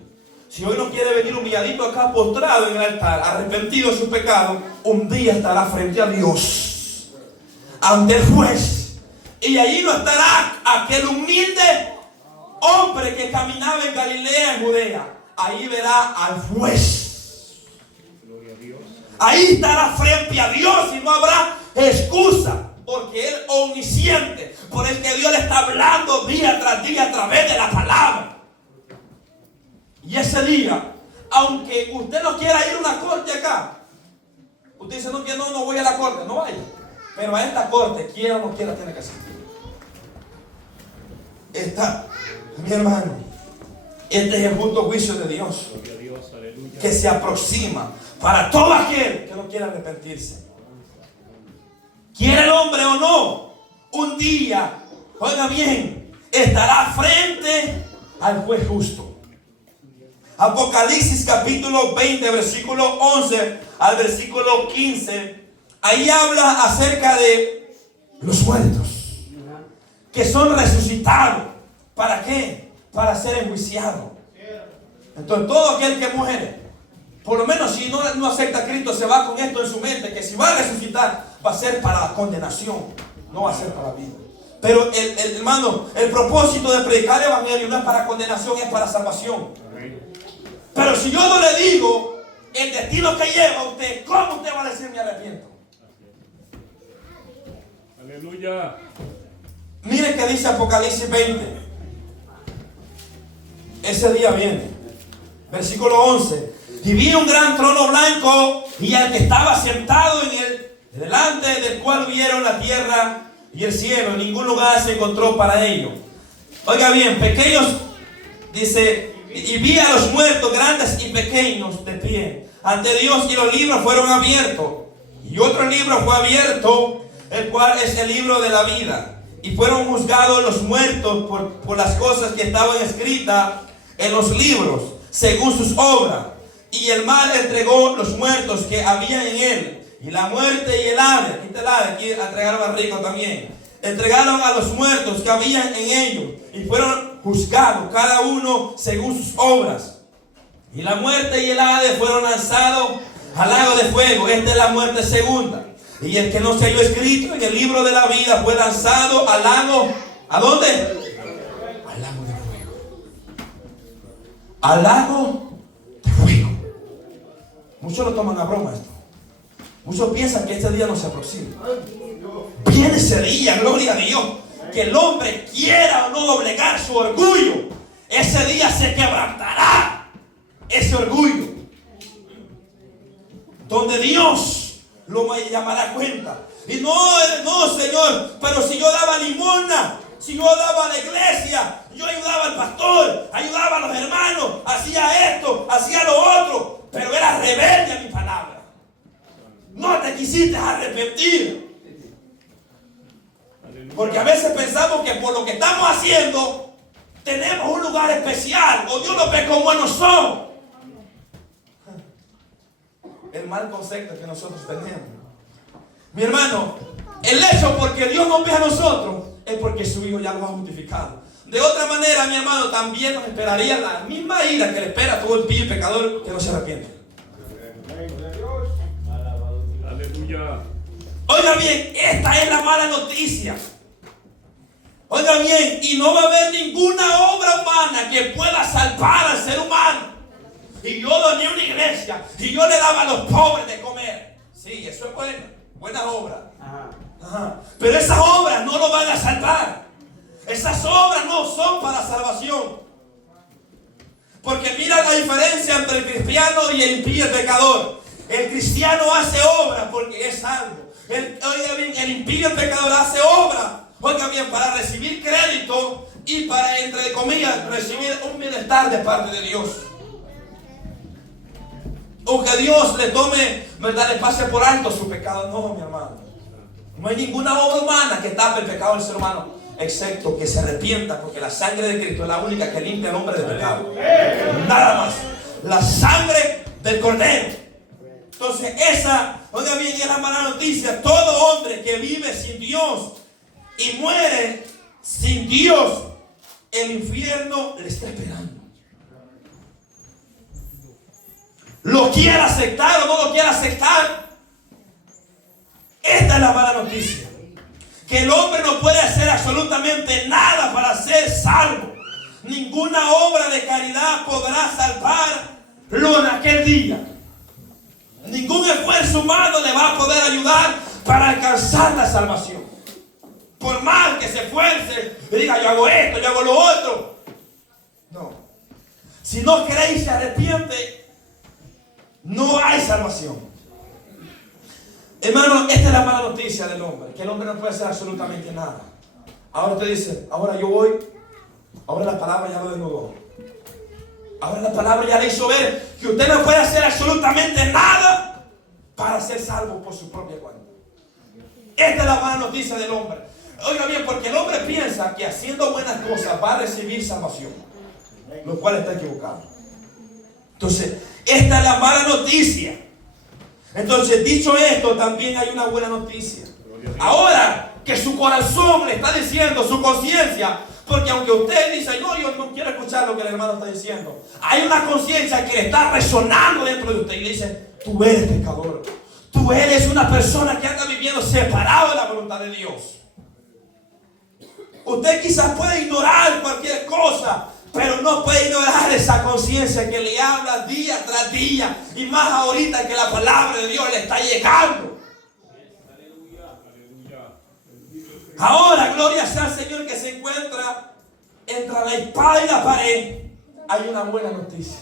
Si hoy no quiere venir humilladito acá, postrado en el altar, arrepentido de su pecado, un día estará frente a Dios, ante el juez. Y allí no estará aquel humilde hombre que caminaba en Galilea, en Judea. Ahí verá al juez. Ahí estará frente a Dios y no habrá excusa, porque Él omnisciente, por el que Dios le está hablando día tras día a través de la palabra. Y ese día, aunque usted no quiera ir a una corte acá, usted dice: no voy a la corte, no vaya. Pero a esta corte, quiera o no quiera, tiene que asistir. Está, mi hermano, este es el justo juicio de Dios, que se aproxima para todo aquel que no quiera arrepentirse. Quiere el hombre o no, un día, oiga bien, estará frente al juez justo. Apocalipsis capítulo 20, versículo 11 al versículo 15. Ahí habla acerca de los muertos que son resucitados. ¿Para qué? Para ser enjuiciados. Entonces todo aquel que muere, por lo menos si no acepta a Cristo, se va con esto en su mente, que si va a resucitar va a ser para la condenación, no va a ser para la vida. Pero hermano, el propósito de predicar el evangelio no es para condenación, es para salvación. Pero si yo no le digo el destino que lleva a usted, ¿cómo usted va a decir me arrepiento? Aleluya. Mire que dice Apocalipsis 20. Ese día viene. Versículo 11. Y vi un gran trono blanco y al que estaba sentado en él, delante del cual vieron la tierra y el cielo. En ningún lugar se encontró para ello. Oiga bien, pequeños, dice... Y vi a los muertos, grandes y pequeños, de pie ante Dios, y los libros fueron abiertos. Y otro libro fue abierto, el cual es el libro de la vida. Y fueron juzgados los muertos por las cosas que estaban escritas en los libros, según sus obras. y el mar entregó los muertos que había en él. Y la muerte y el Hades, aquí está el Hades, aquí entregaron a rico también. Entregaron a los muertos que habían en ellos y fueron juzgados cada uno según sus obras. Y la muerte y el Hades fueron lanzados al lago de fuego. Esta es la muerte segunda. Y el que no se halló escrito en el libro de la vida fue lanzado al lago. ¿A dónde? Al lago de fuego. Al lago de fuego. Muchos lo toman a broma esto. Muchos piensan que este día no se aproxima. Viene ese día, gloria a Dios, que el hombre quiera o no doblegar su orgullo. Ese día se quebrantará ese orgullo, donde Dios lo llamará a cuenta. Y no, Señor, pero si yo daba limosna, si yo daba a la iglesia, yo ayudaba al pastor, ayudaba a los hermanos, hacía esto, hacía lo otro, pero era rebelde a mi palabra. No te quisiste arrepentir. Porque a veces pensamos que por lo que estamos haciendo tenemos un lugar especial, o Dios nos ve con buenos ojos. El mal concepto que nosotros tenemos. Mi hermano, el hecho porque Dios nos ve a nosotros es porque su Hijo ya lo ha justificado. De otra manera, mi hermano, también nos esperaría la misma ira que le espera a todo impío y pecador que no se arrepiente. Aleluya. Oiga bien, esta es la mala noticia. Oiga bien, y no va a haber ninguna obra humana que pueda salvar al ser humano. Y yo doné una iglesia y yo le daba a los pobres de comer. Sí, eso es bueno, buena obra. Ajá. Pero esas obras no lo van a salvar. Esas obras no son para salvación. Porque mira la diferencia entre el cristiano y el impío y el pecador. El cristiano hace obra porque es salvo. Oiga bien, el impío y el pecador hace obra, oiga bien, para recibir crédito y para, entre comillas, recibir un bienestar de parte de Dios. O que Dios le tome, ¿verdad?, le pase por alto su pecado. No, mi hermano. No hay ninguna obra humana que tape el pecado del ser humano, excepto que se arrepienta, porque la sangre de Cristo es la única que limpia al hombre de pecado. Nada más. La sangre del Cordero. Entonces esa, oiga bien, es la mala noticia. Todo hombre que vive sin Dios y muere sin Dios, el infierno le está esperando. Lo quiera aceptar o no lo quiera aceptar, esta es la mala noticia. Que el hombre no puede hacer absolutamente nada para ser salvo. Ninguna obra de caridad podrá salvarlo en aquel día. Ningún esfuerzo humano le va a poder ayudar para alcanzar la salvación. Por más que se esfuerce y diga, yo hago esto, yo hago lo otro. No. Si no cree y se arrepiente, no hay salvación. Hermano, esta es la mala noticia del hombre, que el hombre no puede hacer absolutamente nada. Ahora usted dice, ahora yo voy, ahora la palabra ya lo desnudó. Ahora la palabra ya le hizo ver que usted no puede hacer absolutamente nada para ser salvo por su propia cuenta. Esta es la mala noticia del hombre. Oiga bien, porque el hombre piensa que haciendo buenas cosas va a recibir salvación, lo cual está equivocado. Entonces, esta es la mala noticia. Entonces, dicho esto, también hay una buena noticia. Ahora que su corazón le está diciendo, su conciencia, porque aunque usted dice, no, yo no quiero escuchar lo que el hermano está diciendo, hay una conciencia que le está resonando dentro de usted y le dice, tú eres pecador. Tú eres una persona que anda viviendo separado de la voluntad de Dios. Usted quizás puede ignorar cualquier cosa, pero no puede ignorar esa conciencia que le habla día tras día, y más ahorita que la palabra de Dios le está llegando. Ahora, gloria sea al Señor, que se encuentra entre la espada y la pared. Hay una buena noticia.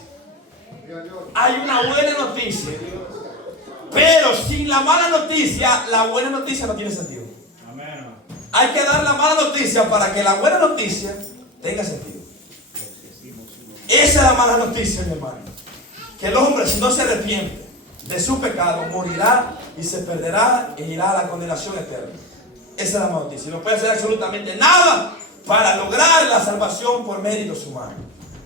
Hay una buena noticia. Pero sin la mala noticia, la buena noticia no tiene sentido. Hay que dar la mala noticia para que la buena noticia tenga sentido. Esa es la mala noticia, mi hermano. Que el hombre, si no se arrepiente de su pecado, morirá y se perderá e irá a la condenación eterna. Esa es la mala noticia. No puede hacer absolutamente nada para lograr la salvación por méritos humanos.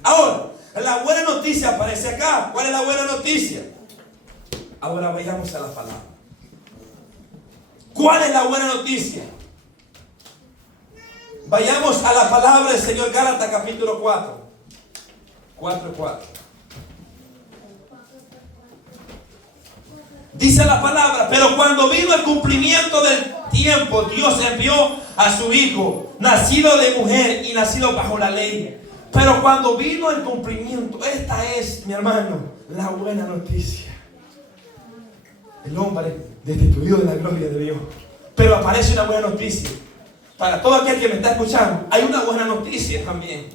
Ahora, la la buena noticia aparece acá. ¿Cuál es la buena noticia? Ahora vayamos a la palabra. ¿Cuál es la buena noticia? Vayamos a la palabra del Señor. Gálatas capítulo 4. 4:4. Dice la palabra: pero cuando vino el cumplimiento del tiempo, Dios envió a su Hijo, nacido de mujer y nacido bajo la ley. Pero cuando vino el cumplimiento, esta es, mi hermano, la buena noticia. El hombre destituido de la gloria de Dios. Pero aparece una buena noticia. Para todo aquel que me está escuchando, hay una buena noticia también.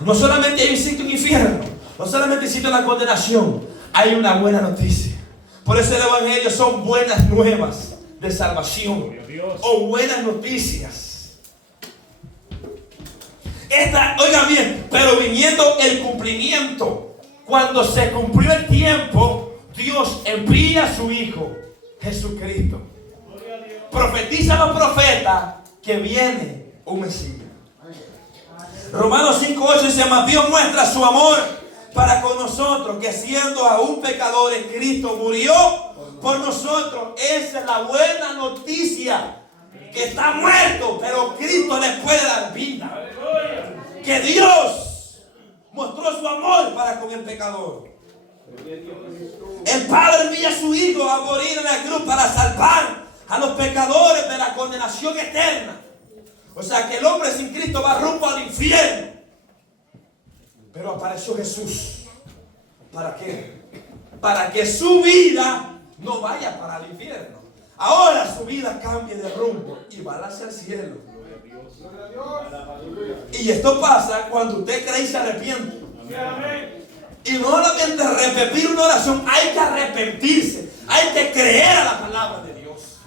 No solamente hay un sitio en infierno, no solamente existe una condenación, hay una buena noticia. Por eso el evangelio son buenas nuevas de salvación o buenas noticias. Oigan bien, pero viniendo el cumplimiento, cuando se cumplió el tiempo, Dios envía a su Hijo Jesucristo. Profetiza los profetas que viene un Mesías. Romanos 5:8 dice: mas Dios muestra su amor para con nosotros, que siendo aún pecadores, Cristo murió por nosotros. Esa es la buena noticia. Que está muerto, pero Cristo le puede dar vida. Que Dios mostró su amor para con el pecador. El Padre envía a su Hijo a morir en la cruz para salvar a los pecadores de la condenación eterna. O sea que el hombre sin Cristo va rumbo al infierno. Pero apareció Jesús. ¿Para qué? Para que su vida no vaya para el infierno. Ahora su vida cambie de rumbo y va hacia el cielo. Y esto pasa cuando usted cree y se arrepiente. Y no solamente repetir una oración, hay que arrepentirse. Hay que creer a la palabra de Dios.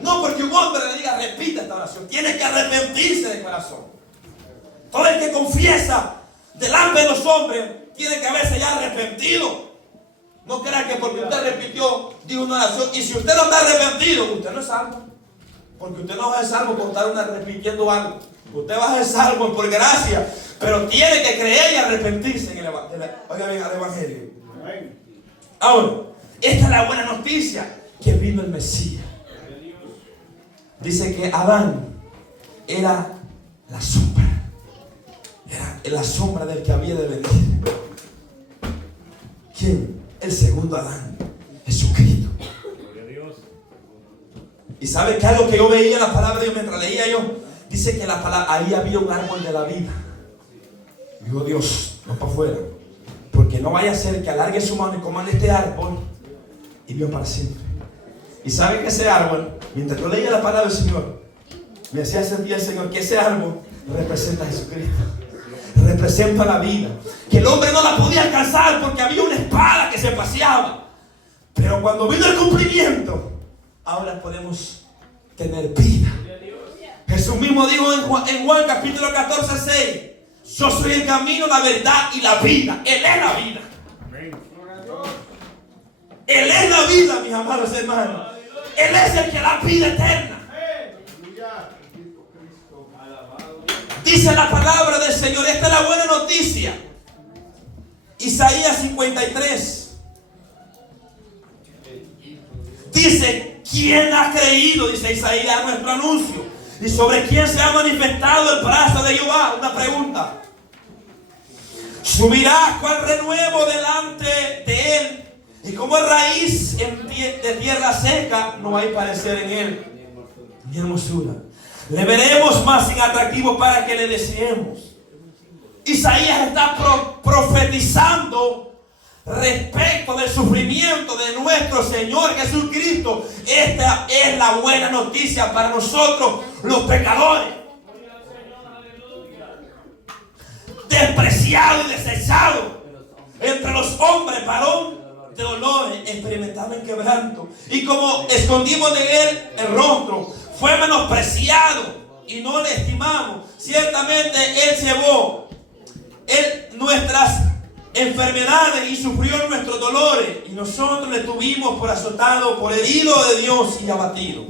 No porque un hombre le diga repita esta oración, tiene que arrepentirse de corazón. Todo el que confiesa delante de los hombres tiene que haberse ya arrepentido. No crea que porque usted repitió, dijo una oración, y si usted no está arrepentido, usted no es salvo. Porque usted no va a ser salvo por estar repitiendo algo. Usted va a ser salvo por gracia, pero tiene que creer y arrepentirse en el evangelio. Ahora, esta es la buena noticia, que vino el Mesías. Dice que Adán era la sombra. Era la sombra del que había de venir. ¿Quién? El segundo Adán, Jesucristo. Y sabe que algo que yo veía en la palabra de Dios mientras leía yo, dice que la palabra, ahí había un árbol de la vida. Dijo Dios, no para afuera, porque no vaya a ser que alargue su mano y coman este árbol y viva para siempre. Y sabe que ese árbol, mientras yo leía la palabra del Señor, me hacía sentir el Señor que ese árbol representa a Jesucristo. Representa la vida. Que el hombre no la podía alcanzar porque había una espada que se paseaba. Pero cuando vino el cumplimiento, ahora podemos tener vida. Jesús mismo dijo en Juan capítulo 14:6: yo soy el camino, la verdad y la vida. Él es la vida. Él es la vida, mis amados hermanos. Él es el que da vida eterna. Dice la palabra del Señor, esta es la buena noticia. Isaías 53. Dice, ¿quién ha creído? Dice Isaías, nuestro anuncio. ¿Y sobre quién se ha manifestado el brazo de Jehová? Una pregunta. Subirá cual renuevo delante de él, y como raíz de tierra seca, no hay parecer en él ni hermosura. Le veremos más sin atractivo para que le deseemos. Isaías está profetizando respecto del sufrimiento de nuestro Señor Jesucristo. Esta es la buena noticia para nosotros los pecadores. Despreciado y desechado entre los hombres, varón de dolores, experimentado en quebranto, y como escondimos de él el rostro, fue menospreciado y no le estimamos. Ciertamente él llevó nuestras enfermedades y sufrió nuestros dolores, y nosotros le tuvimos por azotado, por herido de Dios y abatido.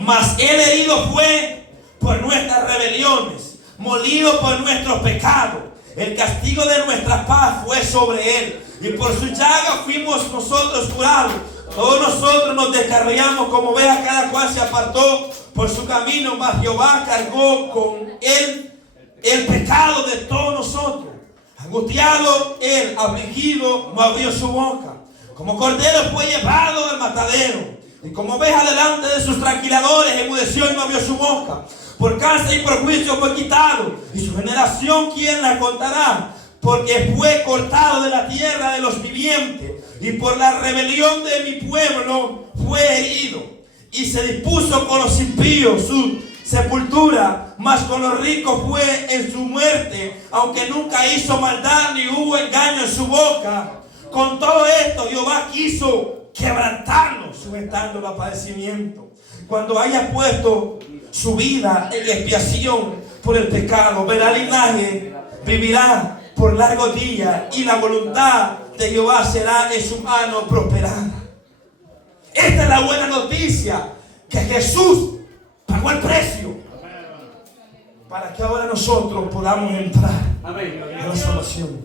Mas él herido fue por nuestras rebeliones, molido por nuestros pecados. El castigo de nuestra paz fue sobre él, y por su llaga fuimos nosotros curados. Todos nosotros nos descarriamos como ovejas, cada cual se apartó por su camino, mas Jehová cargó con él el pecado de todos nosotros. Angustiado él, afligido, no abrió su boca. Como cordero fue llevado al matadero, y como oveja delante de sus tranquiladores, enmudeció y no abrió su boca. Por cárcel y por juicio fue quitado, y su generación, ¿quién la contará? Porque fue cortado de la tierra de los vivientes, y por la rebelión de mi pueblo fue herido. Y se dispuso con los impíos su sepultura, mas con los ricos fue en su muerte, aunque nunca hizo maldad ni hubo engaño en su boca. Con todo esto Jehová quiso quebrantarlo, sujetándolo a padecimiento. Cuando haya puesto su vida en expiación por el pecado, verá linaje, vivirá por largos días, y la voluntad de Jehová será en su mano prosperada. Esta es la buena noticia, que Jesús pagó el precio para que ahora nosotros podamos entrar en la salvación.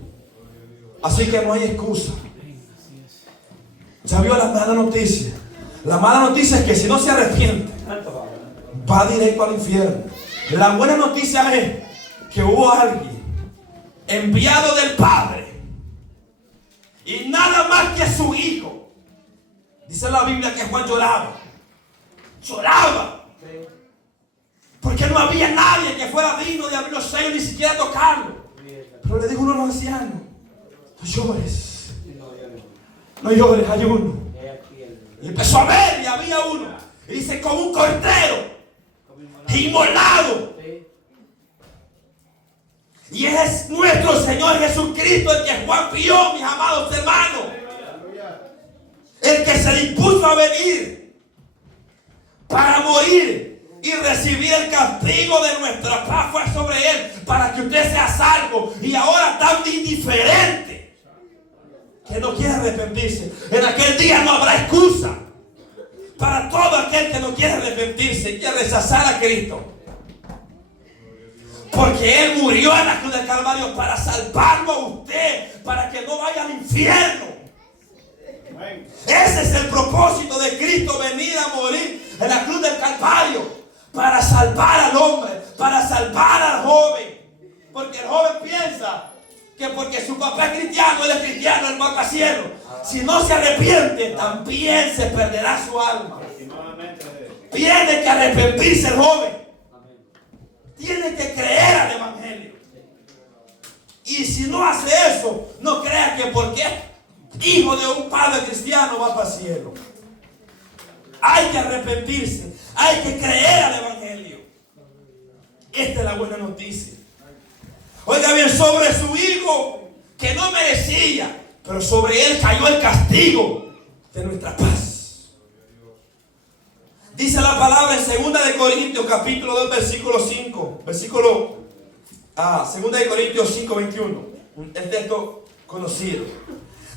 Así que no hay excusa. Ya vio la mala noticia. La mala noticia es que si no se arrepiente, va directo al infierno. La buena noticia es que hubo alguien enviado del Padre, y nada más que su Hijo. Dice la Biblia que Juan lloraba. Porque no había nadie que fuera digno de abrir los sellos, ni siquiera tocarlo. Pero le dijo uno a los ancianos: no llores, no llores, hay uno. Y empezó a ver, y había uno. Y dice: como un cordero inmolado. Y es nuestro Señor Jesucristo el que Juan vio, mis amados hermanos. El que se dispuso a venir para morir y recibir el castigo de nuestra paz fue sobre él, para que usted sea salvo. Y ahora tan indiferente que no quiere arrepentirse. En aquel día no habrá excusa para todo aquel que no quiere arrepentirse y quiere rechazar a Cristo. Porque Él murió en la cruz del Calvario para salvarlo a usted, para que no vaya al infierno. Ese es el propósito de Cristo, venir a morir en la cruz del Calvario, para salvar al hombre, para salvar al joven. Porque el joven piensa que porque su papá es cristiano, él es cristiano, él va al cielo. Si no se arrepiente, también se perderá su alma. Tiene que arrepentirse el joven. Tiene que creer al Evangelio. Y si no hace eso, no crea que porque es hijo de un padre cristiano va para el cielo. Hay que arrepentirse. Hay que creer al Evangelio. Esta es la buena noticia. Oiga bien, sobre su hijo, que no merecía, pero sobre él cayó el castigo de nuestra paz. Dice la palabra en 2 de Corintios capítulo 2 versículo 5. 2 de Corintios 5, 21. El texto conocido.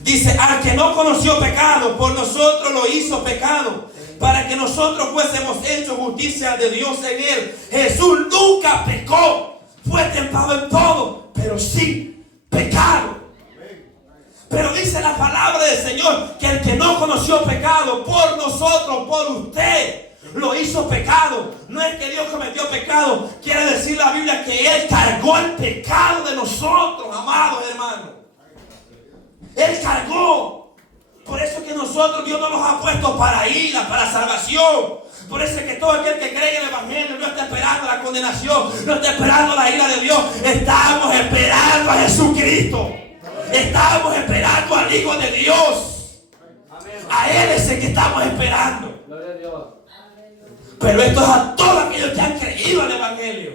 Dice: al que no conoció pecado, por nosotros lo hizo pecado, para que nosotros fuésemos hechos justicia de Dios en él. Jesús nunca pecó. Fue tentado en todo, pero sin pecado. Pero dice la palabra del Señor que el que no conoció pecado, por nosotros, por usted, lo hizo pecado. No es que Dios cometió pecado. Quiere decir la Biblia que Él cargó el pecado de nosotros, amados hermanos. Él cargó. Por eso es que nosotros, Dios no nos ha puesto para ira, para salvación. Por eso es que todo aquel que cree en el Evangelio no está esperando la condenación, no está esperando la ira de Dios. Estamos esperando a Jesucristo. Estamos esperando al Hijo de Dios. A Él es el que estamos esperando. Pero esto es a todos aquellos que han creído al Evangelio.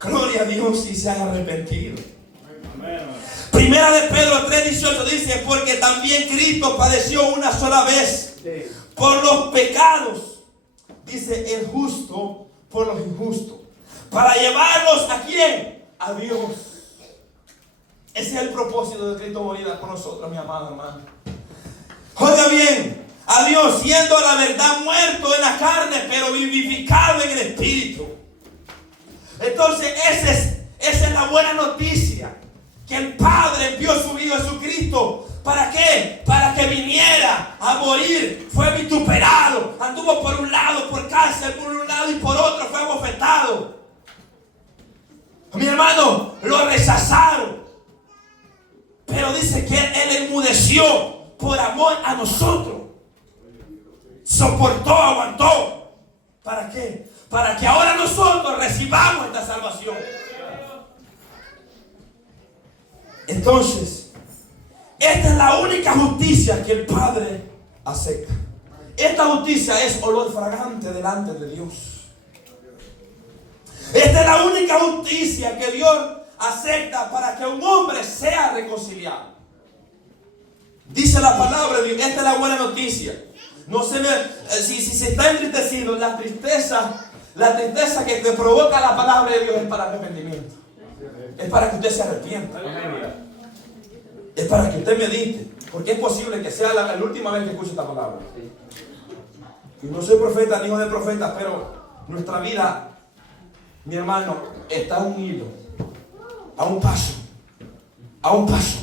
Gloria a Dios y se han arrepentido. Primera de Pedro 3:18 dice: porque también Cristo padeció una sola vez por los pecados. Dice: el justo por los injustos, para llevarlos ¿a quién? A Dios. Ese es el propósito de Cristo morir por nosotros, mi amado hermano. Oiga bien, a Dios, siendo la verdad muerto en la carne, pero vivificado en el espíritu. Entonces esa es la buena noticia. que el Padre envió a su Hijo Jesucristo. ¿Para qué? Para que viniera a morir. Fue vituperado. Anduvo por un lado, por cárcel, por un lado y por otro fue abofetado. Mi hermano, lo rechazaron. Pero dice que Él enmudeció por amor a nosotros. Soportó, aguantó. ¿Para qué? Para que ahora nosotros recibamos esta salvación. Entonces, esta es la única justicia que el Padre acepta. Esta justicia es olor fragante delante de Dios. Esta es la única justicia que Dios acepta para que un hombre sea reconciliado. Dice la palabra de Dios. Esta es la buena noticia. No se me, si se está entristecido, la tristeza que te provoca la palabra de Dios es para arrepentimiento. Es para que usted se arrepienta. Es para que usted medite. Porque es posible que sea la última vez que escuche esta palabra. Y no soy profeta ni hijo de profeta, pero nuestra vida, mi hermano, está a un hilo, a un paso, a un paso.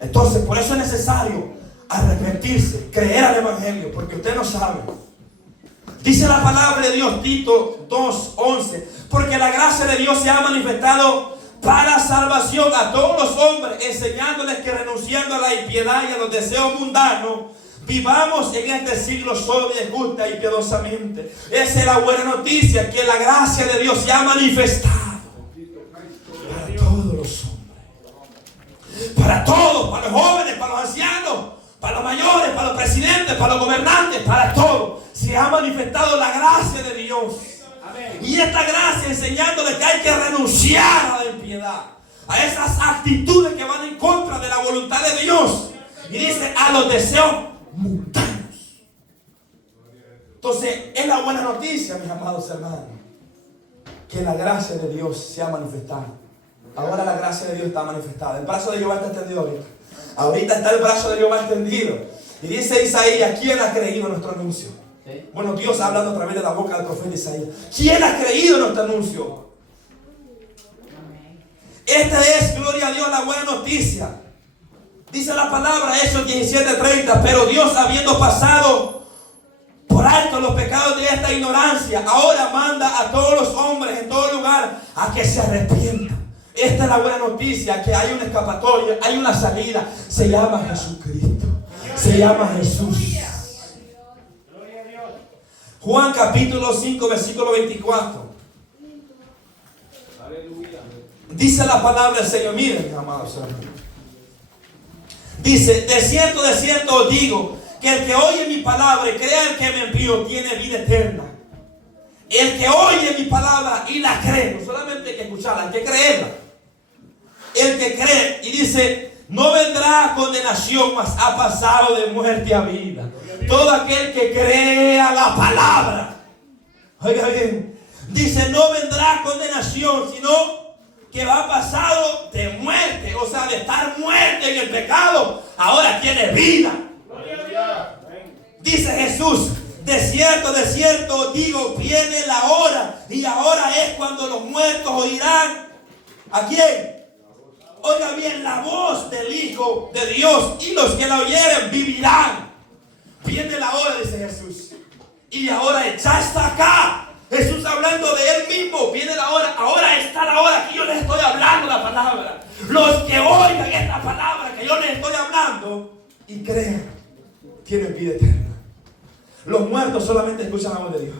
Entonces, por eso es necesario arrepentirse, creer al Evangelio, porque usted no sabe. Dice la palabra de Dios, Tito 2:11, porque la gracia de Dios se ha manifestado para salvación a todos los hombres, enseñándoles que renunciando a la impiedad y a los deseos mundanos, vivamos en este siglo sobria, justa y piadosamente. Esa es la buena noticia, que la gracia de Dios se ha manifestado para todos los hombres. Para todos, para los jóvenes, para los ancianos, para los mayores, para los presidentes, para los gobernantes, para todos. Se ha manifestado la gracia de Dios. Y esta gracia enseñándole que hay que renunciar a la impiedad, a esas actitudes que van en contra de la voluntad de Dios. Y dice, a los deseos mundanos. Entonces, es la buena noticia, mis amados hermanos, que la gracia de Dios se ha manifestado. Ahora la gracia de Dios está manifestada. El brazo de Jehová está extendido ahorita. Ahorita está el brazo de Jehová extendido. Y dice Isaías, ¿quién ha creído nuestro anuncio? Bueno, Dios hablando a través de la boca del profeta Isaías. ¿Quién ha creído nuestro anuncio? Esta es, gloria a Dios, la buena noticia. Dice la palabra, Hechos 17:30, pero Dios, habiendo pasado por alto los pecados de esta ignorancia, ahora manda a todos los hombres en todo lugar a que se arrepientan. Esta es la buena noticia, que hay una escapatoria, hay una salida. Se llama Jesucristo. Se llama Jesús. Juan capítulo 5, versículo 24. Dice la palabra del Señor. Miren, mis amados hermanos. Dice, de cierto os digo, que el que oye mi palabra y crea el que me envió tiene vida eterna. El que oye mi palabra y la cree, no solamente hay que escucharla, hay que creerla. El que cree, y dice, no vendrá a condenación, mas ha pasado de muerte a vida. Todo aquel que crea la palabra, oiga bien, dice, no vendrá a condenación, sino que va pasado de muerte, o sea, de estar muerte en el pecado, ahora tiene vida. Dice Jesús, de cierto digo, viene la hora, y ahora es cuando los muertos oirán, ¿a quién? Oiga bien, la voz del Hijo de Dios, y los que la oyeren vivirán. Viene la hora, dice Jesús, y ahora ya está acá. Jesús hablando de Él mismo. Viene la hora, ahora está la hora que yo les estoy hablando la palabra. Los que oigan esta palabra que yo les estoy hablando y crean, tienen vida eterna. Los muertos solamente escuchan la voz de Dios.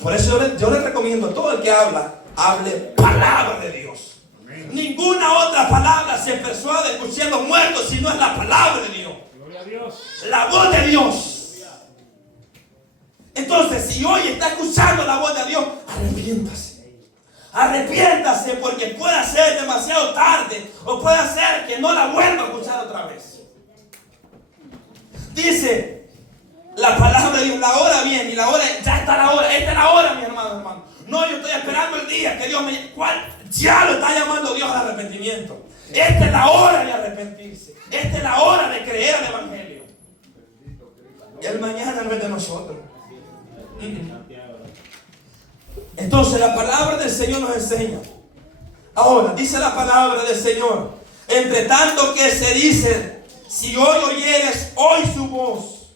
Por eso yo les recomiendo a todo el que habla, hable palabra de Dios. Ninguna otra palabra se persuade escuchando muertos si no es la palabra de Dios. La voz de Dios. Entonces, si hoy está escuchando la voz de Dios, arrepiéntase. Arrepiéntase, porque puede ser demasiado tarde, o puede ser que no la vuelva a escuchar otra vez. Dice la palabra de Dios, la hora viene, y la hora, ya está la hora. Esta es la hora, mi hermano. No, yo estoy esperando el día que Dios me... Ya lo está llamando Dios al arrepentimiento. Esta es la hora de arrepentirse. Esta es la hora de creer al Evangelio. El mañana no es de nosotros. Entonces la palabra del Señor nos enseña Ahora, dice la palabra del Señor: entre tanto que se dice, si hoy oyeres hoy su voz,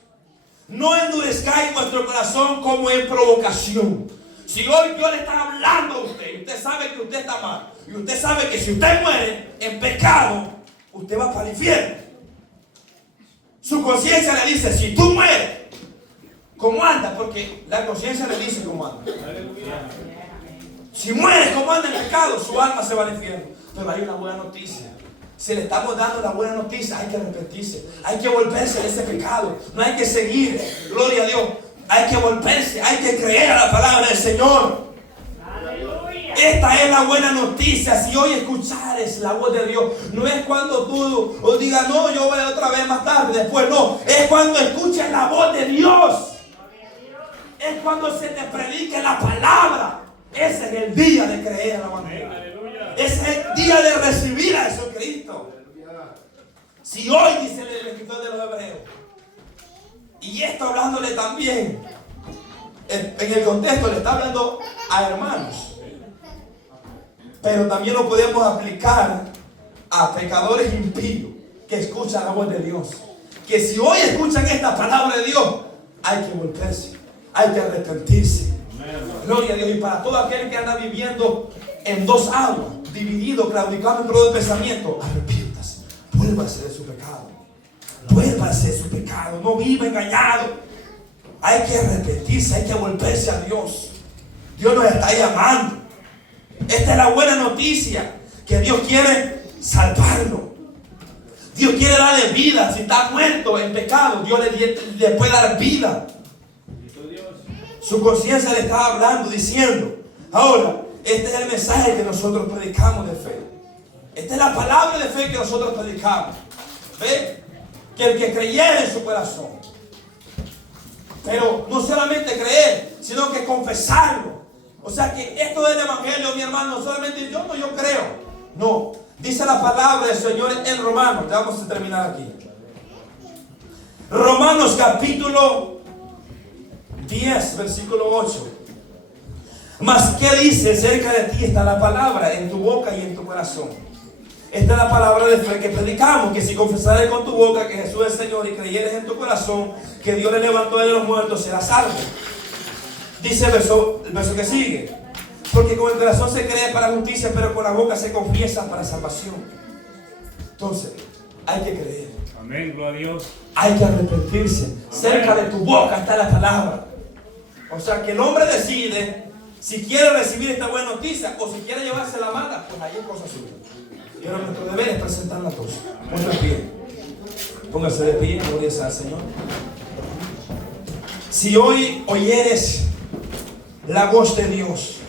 no endurezcáis vuestro corazón como en provocación. Si hoy Dios le está hablando a usted, y usted sabe que usted está mal, y usted sabe que si usted muere en pecado, usted va para el infierno. Su conciencia le dice, si tú mueres, ¿cómo anda? Porque la conciencia le dice cómo anda. Si mueres como anda en pecado, su alma se va al infierno. Pero hay una buena noticia. Si le estamos dando la buena noticia, hay que arrepentirse, hay que volverse de ese pecado, no hay que seguir, gloria a Dios, hay que volverse, hay que creer a la palabra del Señor. Aleluya. Esta es la buena noticia. Si hoy escuchares la voz de Dios, no es cuando tú o digas, no, yo voy otra vez más tarde, después no, es cuando escuches la voz de Dios, es cuando se te predique la palabra. Ese es el día de creer en la manera. Ese es el día de recibir a Jesucristo. Si hoy, dice el escritor de los Hebreos, y esto hablándole también, en el contexto le está hablando a hermanos, pero también lo podemos aplicar a pecadores impíos que escuchan la voz de Dios. Que si hoy escuchan esta palabra de Dios, hay que volverse, hay que arrepentirse. Gloria a Dios. Y para todo aquel que anda viviendo en dos aguas, dividido, claudicando en todo el pensamiento, arrepiéntase, vuélvase de su pecado, vuélvase de su pecado, no viva engañado. Hay que arrepentirse, hay que volverse a Dios. Dios nos está llamando. Esta es la buena noticia, que Dios quiere salvarlo. Dios quiere darle vida. Si está muerto en pecado, Dios le puede dar vida. Su conciencia le está hablando, diciendo. Ahora, este es el mensaje que nosotros predicamos de fe. Esta es la palabra de fe que nosotros predicamos. ¿Ve? Que el que creyera en su corazón. Pero no solamente creer, sino que confesarlo. O sea que esto del evangelio, mi hermano, no solamente yo creo. No. Dice la palabra del Señor en Romanos. Ya vamos a terminar aquí. Romanos capítulo 10, versículo 8. Mas ¿qué dice? Cerca de ti está la palabra, en tu boca y en tu corazón. Esta es la palabra de fe que predicamos, que si confesares con tu boca que Jesús es el Señor y creyeres en tu corazón que Dios le levantó de los muertos, serás salvo. Dice el verso que sigue: porque con el corazón se cree para justicia, pero con la boca se confiesa para salvación. Entonces, hay que creer. Amén, gloria a Dios. Hay que arrepentirse. Amén. Cerca de tu boca está la palabra. O sea que el hombre decide si quiere recibir esta buena noticia o si quiere llevarse la mala, pues ahí es cosa suya. Pero nuestro deber es presentarla a todos. Póngase de pie. Póngase de pie, gloria al Señor. Si hoy oyeres la voz de Dios,